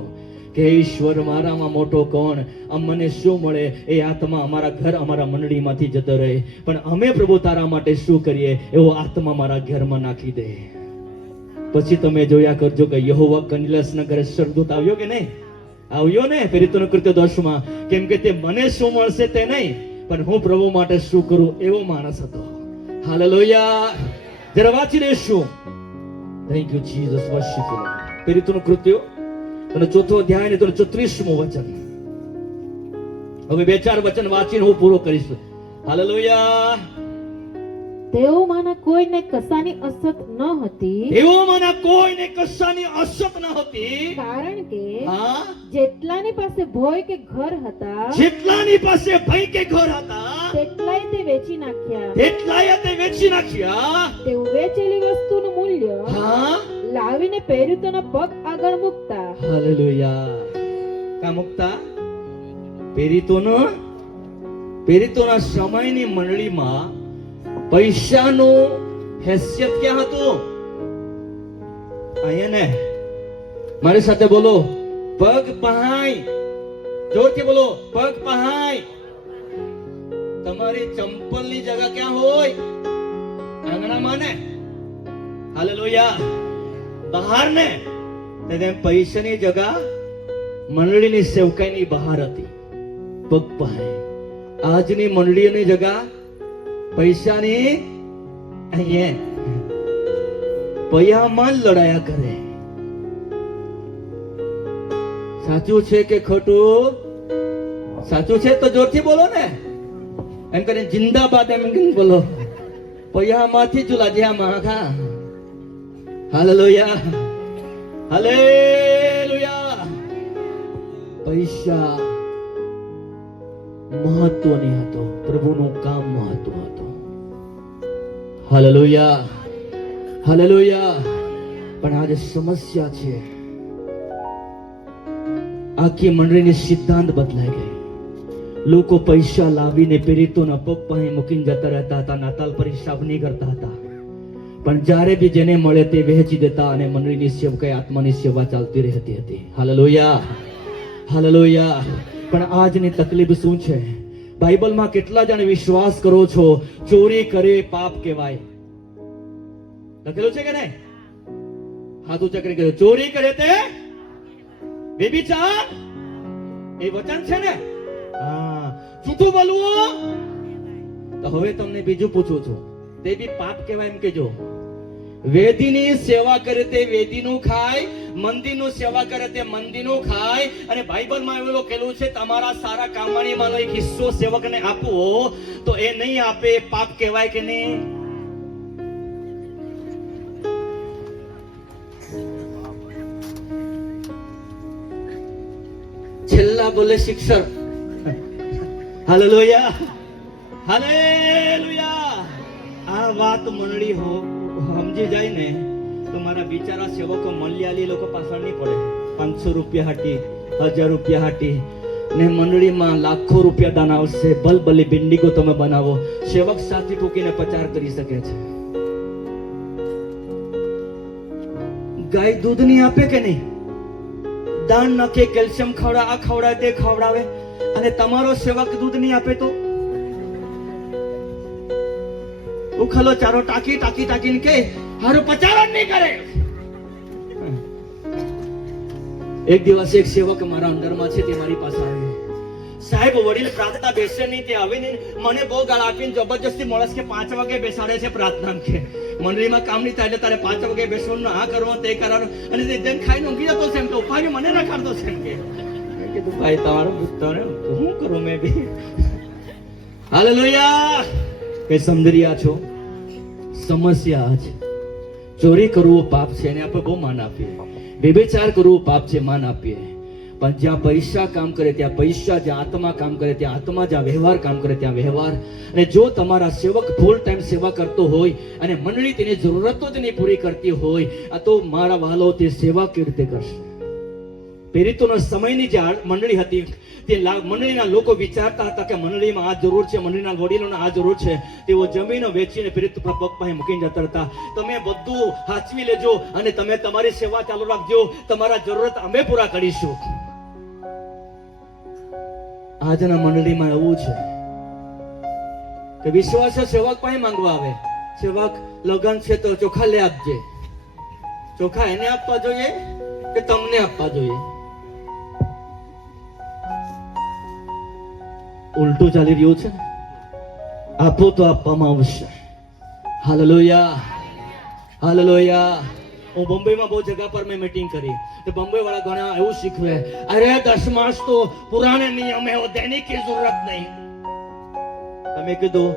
કે ઈશ્વર, મારામાં મોટો કોણ, મને શું મળે એ આત્મા અમારા ઘર, અમારા મંડળીમાંથી જતો રહે, પણ અમે પ્રભુ તારા માટે શું કરીએ એવો આત્મા મારા ઘરમાં નાખી દે. પછી તમે જોયા કરજો કે યહોવા કનિલાસના ઘરે સ્વર્ગદૂત આવ્યો કે નહીં? આવ્યો ને પેરિતોનું કૃત્ય 10માં. કેમ કે તે મને શું મળશે તે નહીં, પણ હું પ્રભુ માટે શું કરું એવો માણસ હતો. હાલેલુયા. જરા વાંચી લેશું. Thank you Jesus. Worship you. પેરિતોનું કૃત્ય અને 4થો અધ્યાય ને 34મું વચન. હવે 2-4 વચન વાંચીને હું પૂરો કરીશ. હાલેલુયા. તેઓમાંના કોઈને કશાની અસત ન હતી, તેઓમાંના કોઈને કશાની અસત ન હતી, કારણ કે હા, જેટલાની પાસે ભોય કે ઘર હતા, જેટલાની પાસે ભય કે ઘર હતા, તેટલાય તે વેચી નાખ્યા. તેટલાય તે વેચી નાખ્યા. તેઓ વેચેલી વસ્તુનું મૂલ્ય હા, લાવીને પેરિતોના પગ આગળ મૂકતા. હાલેલુયા. કા મુકતા? પેરિતોના સમયની મંડળીમાં પૈસાનું હેસિયત ક્યાં હતું? અહીંયા ને મારી સાથે બોલો, પગ પહાય. જોરથી બોલો, પગ પહાય. તમારી ચંપલની જગ્યા ક્યાં હોય? આંગણામાં ને. હાલેલુયા. બહાર ને. તેમ પૈસાની જગ્યા મંડળીની સેવકાઈની બહાર હતી. પગ પહાય. આજની મંડળીની જગ્યા પૈસાની અહીંયા પૈયામાં લડાયા કરે. સાચું છે કે ખોટું? સાચું છે તો જોરથી બોલો ને. એમ કરીને જિંદાબાદ એમ બોલો. પૈયામાંથી ચુલાજ્યામાં ખા. Hallelujah, hallelujah. પૈસા મહત્વની હતો, પ્રભુનું કામ મહત્વ હતો. Hallelujah, hallelujah. પણ આજે સમસ્યા છે, આખી મંડળીની સિદ્ધાંત બદલાઈ ગઈ. લોકો પૈસા લાવીને પેરિતોના પગ પાસે મૂકીને જતા રહેતા હતા, નાતાલ પર હિસાબ નહીં કરતા હતા. પણ જ્યારે બી જેને મળે તે વહેંચી દેતા અને મંડળીની સેવકાઈ, આત્માની સેવા ચાલતી રહેતી હતી. Hallelujah, hallelujah. પણ આજની તકલીફ શું છે? બાઇબલમાં કેટલા જણ વિશ્વાસ કરો છો ચોરી કરે પાપ કહેવાય? લખેલું છે કે નહીં? હાથ ઊંચા કરી કહો, ચોરી કરે તે વ્યભિચાર એ વચન છે ને? હા. જૂઠું બોલવું તો હવે તમને બીજું પૂછું છું, તે બી પાપ કહેવાય એમ કેજો. વેદીની સેવા કરે તે વેદીનું ખાય, મંદિરનું સેવા કરે તે મંદિરનું ખાય. અને બાઇબલમાં એવું લખેલું છે, તમારા સારા કામવાણીમાંનો એક હિસ્સો સેવકને આપવો, તો એ નહીં આપે એ પાપ કહેવાય કે નહીં? છેલ્લા બોલે શિક્ષક. Hallelujah, hallelujah. આ વાત મંડળી સમજી જાય ને તો મારા બિચારા સેવકો મલયાલી લોકો પાછળ નહીં પડે. 500 રૂપિયા હાટી, 1000 રૂપિયા હાટી ને મંડળીમાં લાખો રૂપિયા દાન આવશે. બલબલી બિલ્ડિંગો તમે બનાવો, સેવક સાથી ઠોકીને પ્રચાર કરી શકે છે. ગાય દૂધ નહીં આપે કે નહીં? દાન નાખે, કેલ્શિયમ ખવડાવે, આ ખવડાવે, તે ખવડાવે, અને તમારો સેવક દૂધ નહીં આપે તો ઉખલો ચારો ટાંકી ટાંકી ટાંકીને કે હારું પ્રચાર નહીં કરે. એક દિવસ એક સેવક મારા અંદરમાં છે, તે મારી પાસે આવ્યો. સાહેબ વડીલ પ્રાર્થના બેસે નહીં, તે આવે નહીં. મને બહુ ગાળ આપીને જબરજસ્તી માણસ કે 5 વાગે બેસાડે છે પ્રાર્થના કે મંડળીમાં કામ નહીં થાય એટલે તારે 5 વાગે બેસવાનું, આ કરવાનું તે કરવાનું, અને તે જેમ ખાઈને ઊંઘી જતો છે એમ કે ઉપાડી મને રખાડતો છે એમ કે. મેં કીધું ભાઈ તમારું પુત્ર હું કરું મેં બી. હાલેલુયા. કઈ સમજી રહ્યા છો? સમસ્યા આ છે. ચોરી કરવું પાપ છે એને આપણે બહુ માન આપીએ, વ્યભિચાર કરવું પાપ છે માન આપીએ, પણ જ્યાં પૈસા કામ કરે ત્યાં પૈસા, જ્યાં આત્મા કામ કરે ત્યાં આત્મા, જ્યાં વ્યવહાર કામ કરે ત્યાં વ્યવહાર. અને જો તમારા સેવક ફૂલ ટાઈમ સેવા કરતો હોય અને મંડળી તેની જરૂરતો જ નહીં પૂરી કરતી હોય, આ તો મારા વાલો તે સેવા કેવી રીતે કરશે? પ્રેરિતોના સમયની જે મંડળી હતી તે મંડળીના લોકો વિચારતા હતા કે મંડળીમાં આ જરૂર છે, મંડળીના વડીલોને આ જરૂર છે. તેઓ જમીનો વેચીને પ્રેરિત પગ પાસે મૂકીને જતા હતા. તમે બધું હાચવી લેજો અને તમે તમારી સેવા ચાલુ રાખજો, તમારા જરૂરત અમે પૂરા કરીશું. આજના મંડળીમાં એવું છે કે વિશ્વાસ સેવક પાસે માંગવા આવે, સેવક લગન છે તો ચોખા લે આપજે. ચોખા એને આપવા જોઈએ કે તમને આપવા જોઈએ? ઉલટું ચાલી રહ્યું છે. આપો તો આપવામાં આવશે. Hallelujah, hallelujah. હું બોમ્બેમાં બહુ જગ્યા પર મેં મીટિંગ કરી તો બોમ્બે વાળા ઘણા એવું શીખવે, અરે દસમાસ તો પુરાને નિયમ હે, દેને કી જરૂરત નહીં. તમે કીધું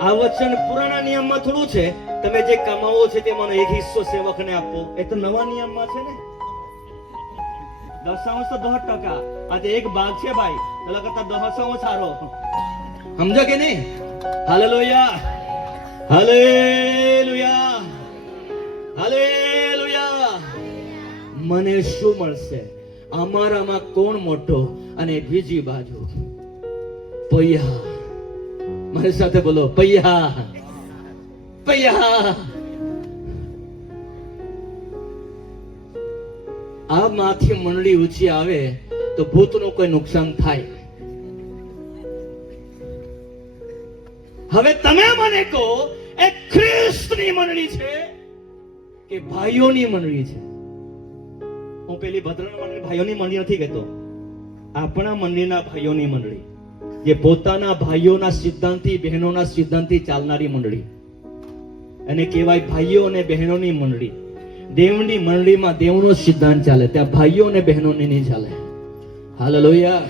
આ વચન પુરાના નિયમમાં થોડું છે, તમે જે કમાવો છે તેમાંનો એક હિસ્સો સેવકને આપો. એ તો નવા નિયમમાં છે ને. દશાંશ તો 10%. આજે એક ભાગ છે ભાઈ, પેલા કરતા દશાંશ સારો. સમજો કે નહીં? Hallelujah, hallelujah, hallelujah. મને શું મળશે? અમારામાં કોણ મોટો? અને બીજી બાજુ પૈયા. મારી સાથે બોલો, પૈયા, પૈયા. આ માંથી મંડળી ઊંચી આવે તો ભૂતનું કોઈ નુકસાન થાય. હવે તમે મને કહો, એ ખ્રિસ્તની મંડળી છે કે ભાઈઓની મંડળી છે? હું પેલી ભદ્રના મંડળી ભાઈઓની મંડળી નથી કહેતો, આપણા મંડળીના ભાઈઓની મંડળી, જે પોતાના ભાઈઓના સિદ્ધાંતથી, બહેનોના સિદ્ધાંતથી ચાલનારી મંડળી. એને કહેવાય ભાઈઓ અને બહેનોની મંડળી. દેવની મંડળીમાં દેવનો સિદ્ધાંત ચાલે, ત્યાં ભાઈઓ અને બહેનોને નહીં ચાલે. Hallelujah,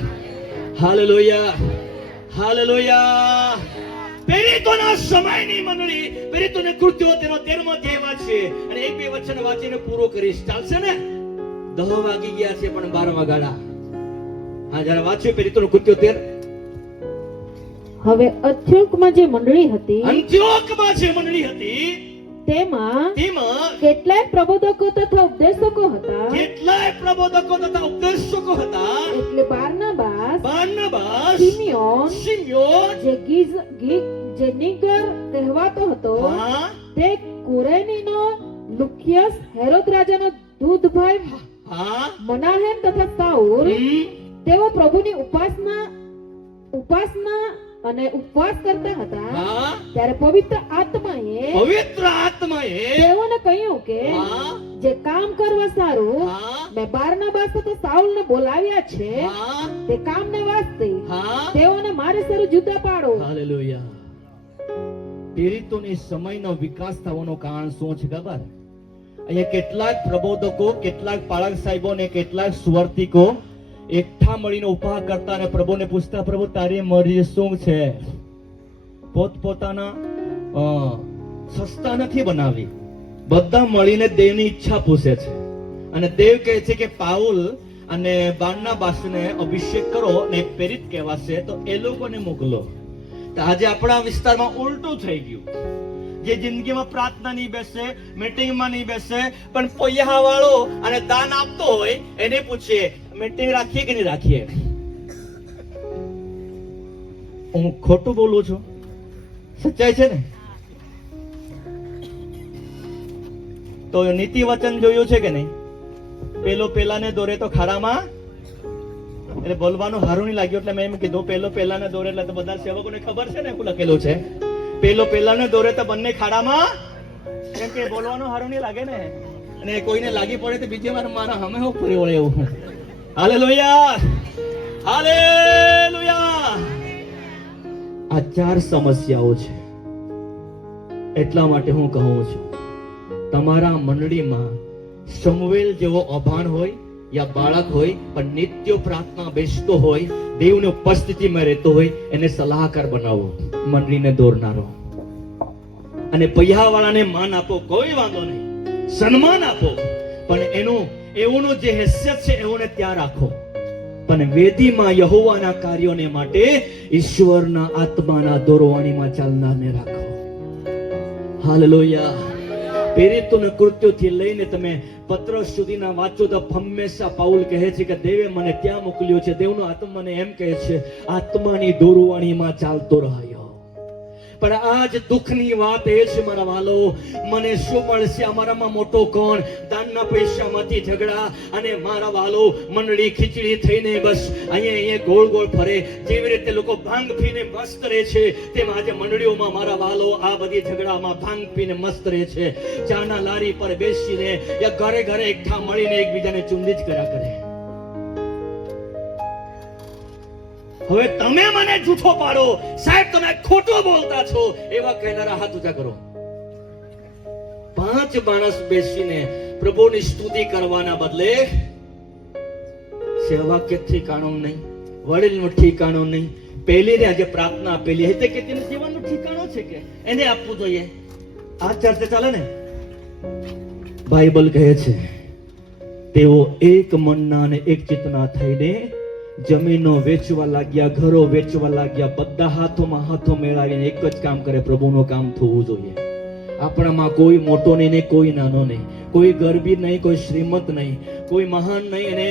hallelujah, hallelujah. પ્રેરિતોના સમયની મંડળી, પ્રેરિતોને કૃત્યો તેનો 13મો અધ્યાય છે અને 1-2 વચન વાંચીને પૂરો કરીશ. ચાલશે ને? 10 વાગી ગયા છે પણ 12 વાગ્યા. હા, જરા વાંચ્યું પ્રેરિતોનું કૃત્યો 13. હવે અંત્યોકમાં જે મંડળી હતી, અંત્યોકમાં જે મંડળી હતી તેમાં તેમાં કેટલાય પ્રબોધકો તથા ઉપદેશકો હતા. કેટલાય પ્રબોધકો તથા ઉપદેશકો હતા. એટલે બારનાબાસ, બારનાબાસ, સિમિયોન, શિમ્યોન, જે નીગર કહેવાતો હતો, હા, તે કુરેનીનો લુકિયસ, હેરોદ રાજાનો દૂધભાઈ હા, મનાહેમ તથા સાઉલ, હમ, તેઓ પ્રભુની ઉપાસના અને ઉપવાસ કરતા હતા. હા. ત્યારે પવિત્ર આત્માએ પવિત્ર આત્માએ તેઓને કહ્યું કે હા, જે કામ કરવા સારું હા, મેં બારનાબાસ તથા સાઉલને બોલાવ્યા છે, હા, તે કામને વાસ્તે હા. તેઓને મારે સારું જુદા પાડો. હાલેલુયા. પ્રેરિતોની સમયનો વિકાસ થવાનું કારણ શું છે ખબર? અહીંયા કેટલાક પ્રબોધકો, કેટલાક પાળક સાહેબો ને કેટલાક સુવર્તિકો એકઠા મળીને ઉભા કરતા અને પ્રભુને પૂછતા, પ્રભુ તારી મરજી શું છે? પોતપોતાના સંસ્થા નથી બનાવી, બધા મળીને દેવની ઈચ્છા પૂછે છે. અને દેવ કહે છે કે પાઉલ અને બારનાબાસને અભિષેક કરો ને પ્રેરિત કહેવાશે તો એ લોકોને મોકલો. તો આજે આપણા વિસ્તારમાં ઉલટું થઈ ગયું. જે જિંદગીમાં પ્રાર્થના નહીં બેસે, મીટિંગમાં નહીં બેસે, પણ પૈયા વાળો અને દાન આપતો હોય એને પૂછીએ મીટિંગ રાખીએ કે નહીં રાખીએ? હું ખોટું બોલું છું? સચ્ચાઈ છે ને? તો નીતિ વચન જોયું છે કે નહીં? પેલો પેલાને દોરે તો ખાડામાં, એટલે બોલવાનું હારું નહીં લાગ્યું એટલે મેં એમ કીધું પેલો પેલાને દોરે, એટલે તો બધા સેવકોને ખબર છે ને એવું લખેલું છે. પેલો પેલાને દોરે તો બંને ખાડામાં, કેમ કે બોલવાનું હારું નહીં લાગે ને, અને કોઈને લાગી પડે તો બીજી વાર મારા હમે હું પૂરી વળે એવું. Hallelujah, hallelujah. આ 4 સમસ્યાઓ છે. એટલા માટે હું કહું છું, તમારા મંડળીમાં સમુએલ જેવો અભાણ હોય યા બાળક હોય પણ નિત્ય પ્રાર્થના બેસતો હોય, દેવની ઉપસ્થિતિમાં રહેતો હોય, એને સલાહકાર બનાવો, મંડળીને દોરનારો. અને પૈયાવાળાને માન આપો, કોઈ વાંધો નહીં, સન્માન આપો, પણ એઓનું જે હેસિયત છે એઓને ત્યાં રાખો. પણ વેદીમાં યહોવાના કાર્યોને માટે ઈશ્વરના આત્માના દોરવાણીમાં ચાલનારને રાખો. હાલેલુયા. પ્રેરિતોના કૃત્યોથી લઈને તમે પત્રોસ સુધીના વાંચો તો હંમેશા પાઉલ કહે છે કે દેવે મને ત્યાં મોકલ્યો છે. દેવનો આત્મા મને એમ કહે છે, આત્માની દોરવાણીમાં ચાલતો રહ્યો. પણ આજ દુઃખની વાત એ છે મારા વાલો, મને શું મળશે? અમારામાં મોટો કોણ? દાનના પૈસામાંથી ઝઘડા, અને મારા વાલો મંડળી ખીચડી થઈને બસ અહીંયા ગોળ ગોળ ફરે. જેવી રીતે લોકો ભાંગ પીને મસ્ત રહે છે, તેમ આજે મંડળીઓમાં મારા વાલો આ બધી ઝઘડામાં ભાંગ પીને મસ્ત રહે છે. ચાના લારી પર બેસીને યા ઘરે ઘરે એકઠા મળીને એકબીજાને ચુંદી જ કર્યા કરે. હવે તમે મને જૂઠો પાડો, સાહેબ તમે ખોટું બોલતા છો, એવા કહેનારા હાથ ઊંચા કરો. 5 માણસ બેસીને પ્રભુની સ્તુતિ કરવાના બદલે સેવાક્ય ઠીકાણું નહીં, વડીલનું ઠીકાણું નહીં, પહેલી ને આજે પ્રાર્થના આપેલી હતી કે તેનું જીવનનું ઠીકાણું છે કે એને આપવું જોઈએ. આ ચર્ચા ચાલે ને? બાઇબલ કહે છે તેઓ એક મનના અને એક ચિત્તના થઈને જમીનો વેચવા લાગ્યા, ઘરો વેચવા લાગ્યા, બધા હાથોમાં હાથો મેળવીને એક જ કામ કરે, પ્રભુનું કામ થવું જોઈએ. આપણામાં કોઈ મોટો નહીં ને કોઈ નાનો નહીં, કોઈ ગરીબ નહીં, કોઈ શ્રીમંત નહીં, કોઈ મહાન નહીં અને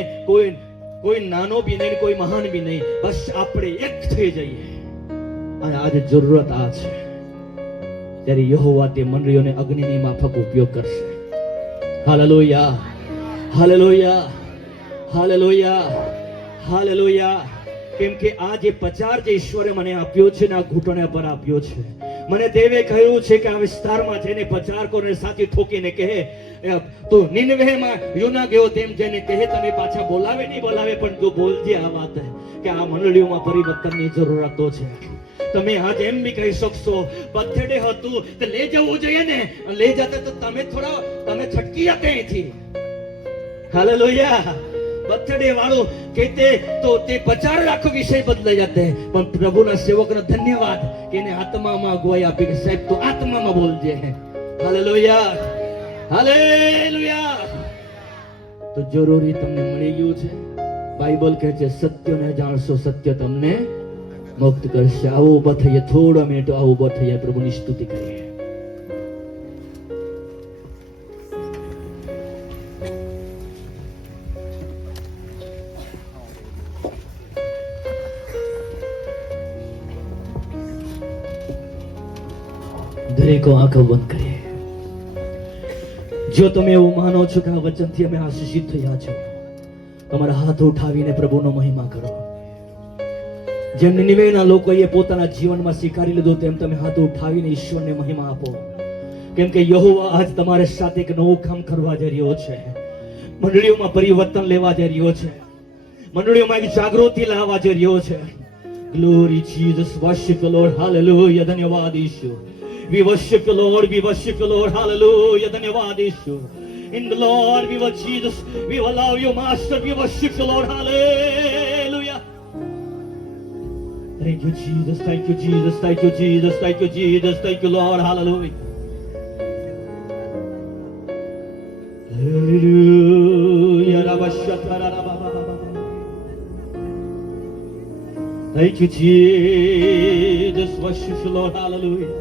કોઈ નાનો બી નહીં, કોઈ મહાન બી નહીં, બસ આપણે એક થઈ જઈએ. અને આજે જરૂરત આ છે. ત્યારે યહોવા તે મંડળીઓને અગ્નિની માફક ઉપયોગ કરશે. Hallelujah, hallelujah, hallelujah, hallelujah. કેમ કે આ જે પ્રચાર જે ઈશ્વરે મને આપ્યો છે ને, આ ઘૂંટણા પર આપ્યો છે, મને દેવે કહ્યું છે કે આ વિસ્તારમાં જઈને પ્રચાર કરો ને સાચી ઠોકીને કહે તો નિનવેમાં યોના ગયો તેમ જઈને કહે, તને પાછા બોલાવે નહીં બોલાવે પણ તું બોલજે આ વાત કે આ મંડળીઓમાં પરિવર્તનની જરૂરતો છે. તમે આજ એમ બી કહી શકશો બર્થડે હતું તો લઈ જવું જોઈએ ને, લઈ જતા તો તમે છટકી જતા અહીંથી. હાલેલુયા. બર્થડે વાળો કહેતે તો તે પ્રચાર આખો વિષય બદલાઈ જતે, પણ પ્રભુના સેવકનો ધન્યવાદ કે એને આત્મામાં ગોય આપી કે સાહેબ તું આત્મામાં બોલજે. Hallelujah, hallelujah. તો જરૂરી તમને મળી ગયું છે. બાઇબલ કહે છે સત્યને જાણશો, સત્ય તમને મુક્ત કરશે. આવો ઉભા થઈએ, થોડા મિનિટો આવો ઉભા થઈએ, પ્રભુની સ્તુતિ કરીએ. દરેકો આંખો બંધ કરીએ. જો તમે એવું માનો છો કે આ વચનથી અમે આશીષિત થયા છો, તમારા હાથ ઉઠાવીને પ્રભુનો મહિમા કરો. જેમ નિવેના લોકોએ પોતાના જીવનમાં સ્વીકારી લીધું તેમ તમે હાથ ઉઠાવીને ઈશ્વરને મહિમા આપો. કેમ કે યહોવા આજ તમારી સાથે એક નવું કામ કરવા જઈ રહ્યો છે. મંડળીઓમાં પરિવર્તન લેવા જઈ રહ્યો છે. મંડળીઓમાં એક જાગૃતિ લાવવા જઈ રહ્યો છે. Glory Jesus, worship the lord. Hallelujah. ધન્યવાદ ઈશ્વર. We worship you, Lord. We worship you, Lord. Hallelujah. ધન્યવાદ ઈશ્વર. In the Lord we worship Jesus. We will love you, Master. We worship you, Lord. Hallelujah. Thank you, Jesus. Thank you, Jesus. Thank you, Jesus. Thank you, Jesus. Thank you, Lord. Hallelujah. Hallelujah. Thank you, Jesus. Worship you, Lord. Hallelujah.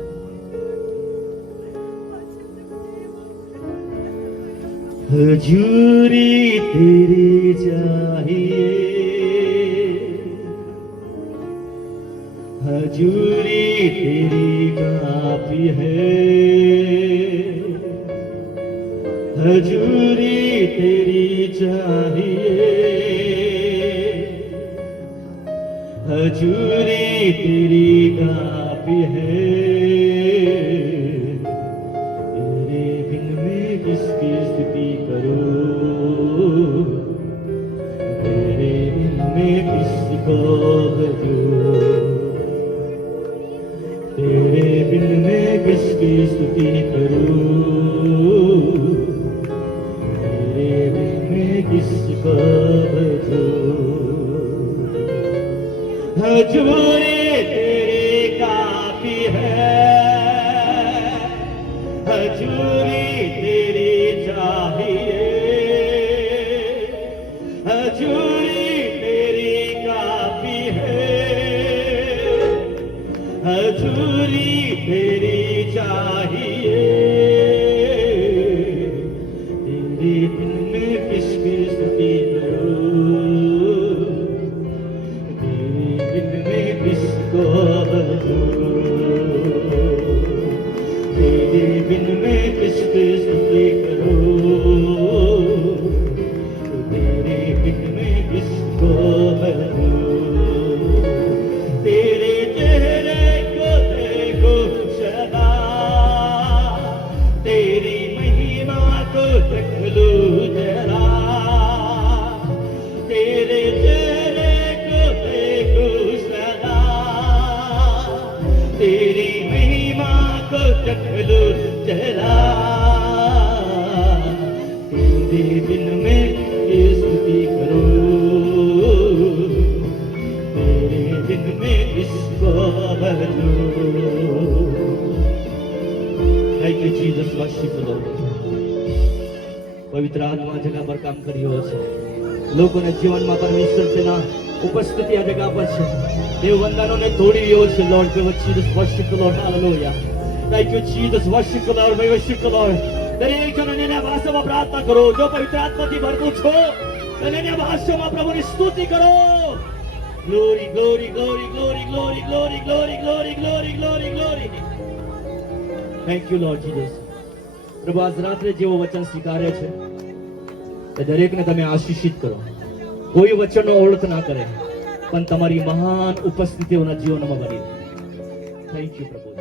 हजूरी तेरी चाहिए, हजूरी तेरी काफी है, हजूरी तेरी चाहिए, हजूरी तेरी काफी है. किसकी स्तुति करूं, तेरे बिन मैं किसको भजूं। हजूरी तेरी काफी है, हजूरी तेरी चाहिए, हजूरी तेरी काफी है, हजूरी तेरी चाहिए। तेरे बिन मैं किसकी स्तुति करूं, तेरे बिन मैं किसको भजूं। तेरे बिन मैं किसकी स्तुति करूं, तेरे बिन मैं किसको भजूं। तेरे चेहरे को देखो सदा, तेरी महिमा को देख लूं जरा। तेरे चेहरे को देखो सदा, तेरी महिमा को देख लूं जरा। तेरे बिन मैं स्तुति करूं, तेरे बिन मैं किसको भजूं। Thank you, Jesus. Worship the Lord. પવિત્ર આત્મા જગા પર કામ કરી રહ્યો છે. લોકોના જીવનમાં પરમેશ્વર તેના ઉપસ્થિતિ આ જગા પર છે. દેવ વંદનોને તોડી રહ્યો છે. Lord, we Jesus worship the Lord. Hallelujah. Thank you, Jesus. Worship the Lord. We worship the Lord. દરેક જણને એના ભાષામાં પ્રાર્થના કરો. જો પવિત્ર આત્માથી ભરપૂર છો અને એના ભાષામાં પ્રભુની સ્તુતિ કરો. Glory, glory, glory, glory, glory, glory, glory, glory, glory, glory, glory. Thank you, Lord Jesus. પ્રભુ આજ રાત્રે જેવો વચન સ્વીકારે છે તે દરેકને તમે આશીષિત કરો. કોઈ વચનનો ઓળખ ના કરે પણ તમારી મહાન ઉપસ્થિતિઓના જીવનમાં બની. થેન્ક યુ પ્રભુ.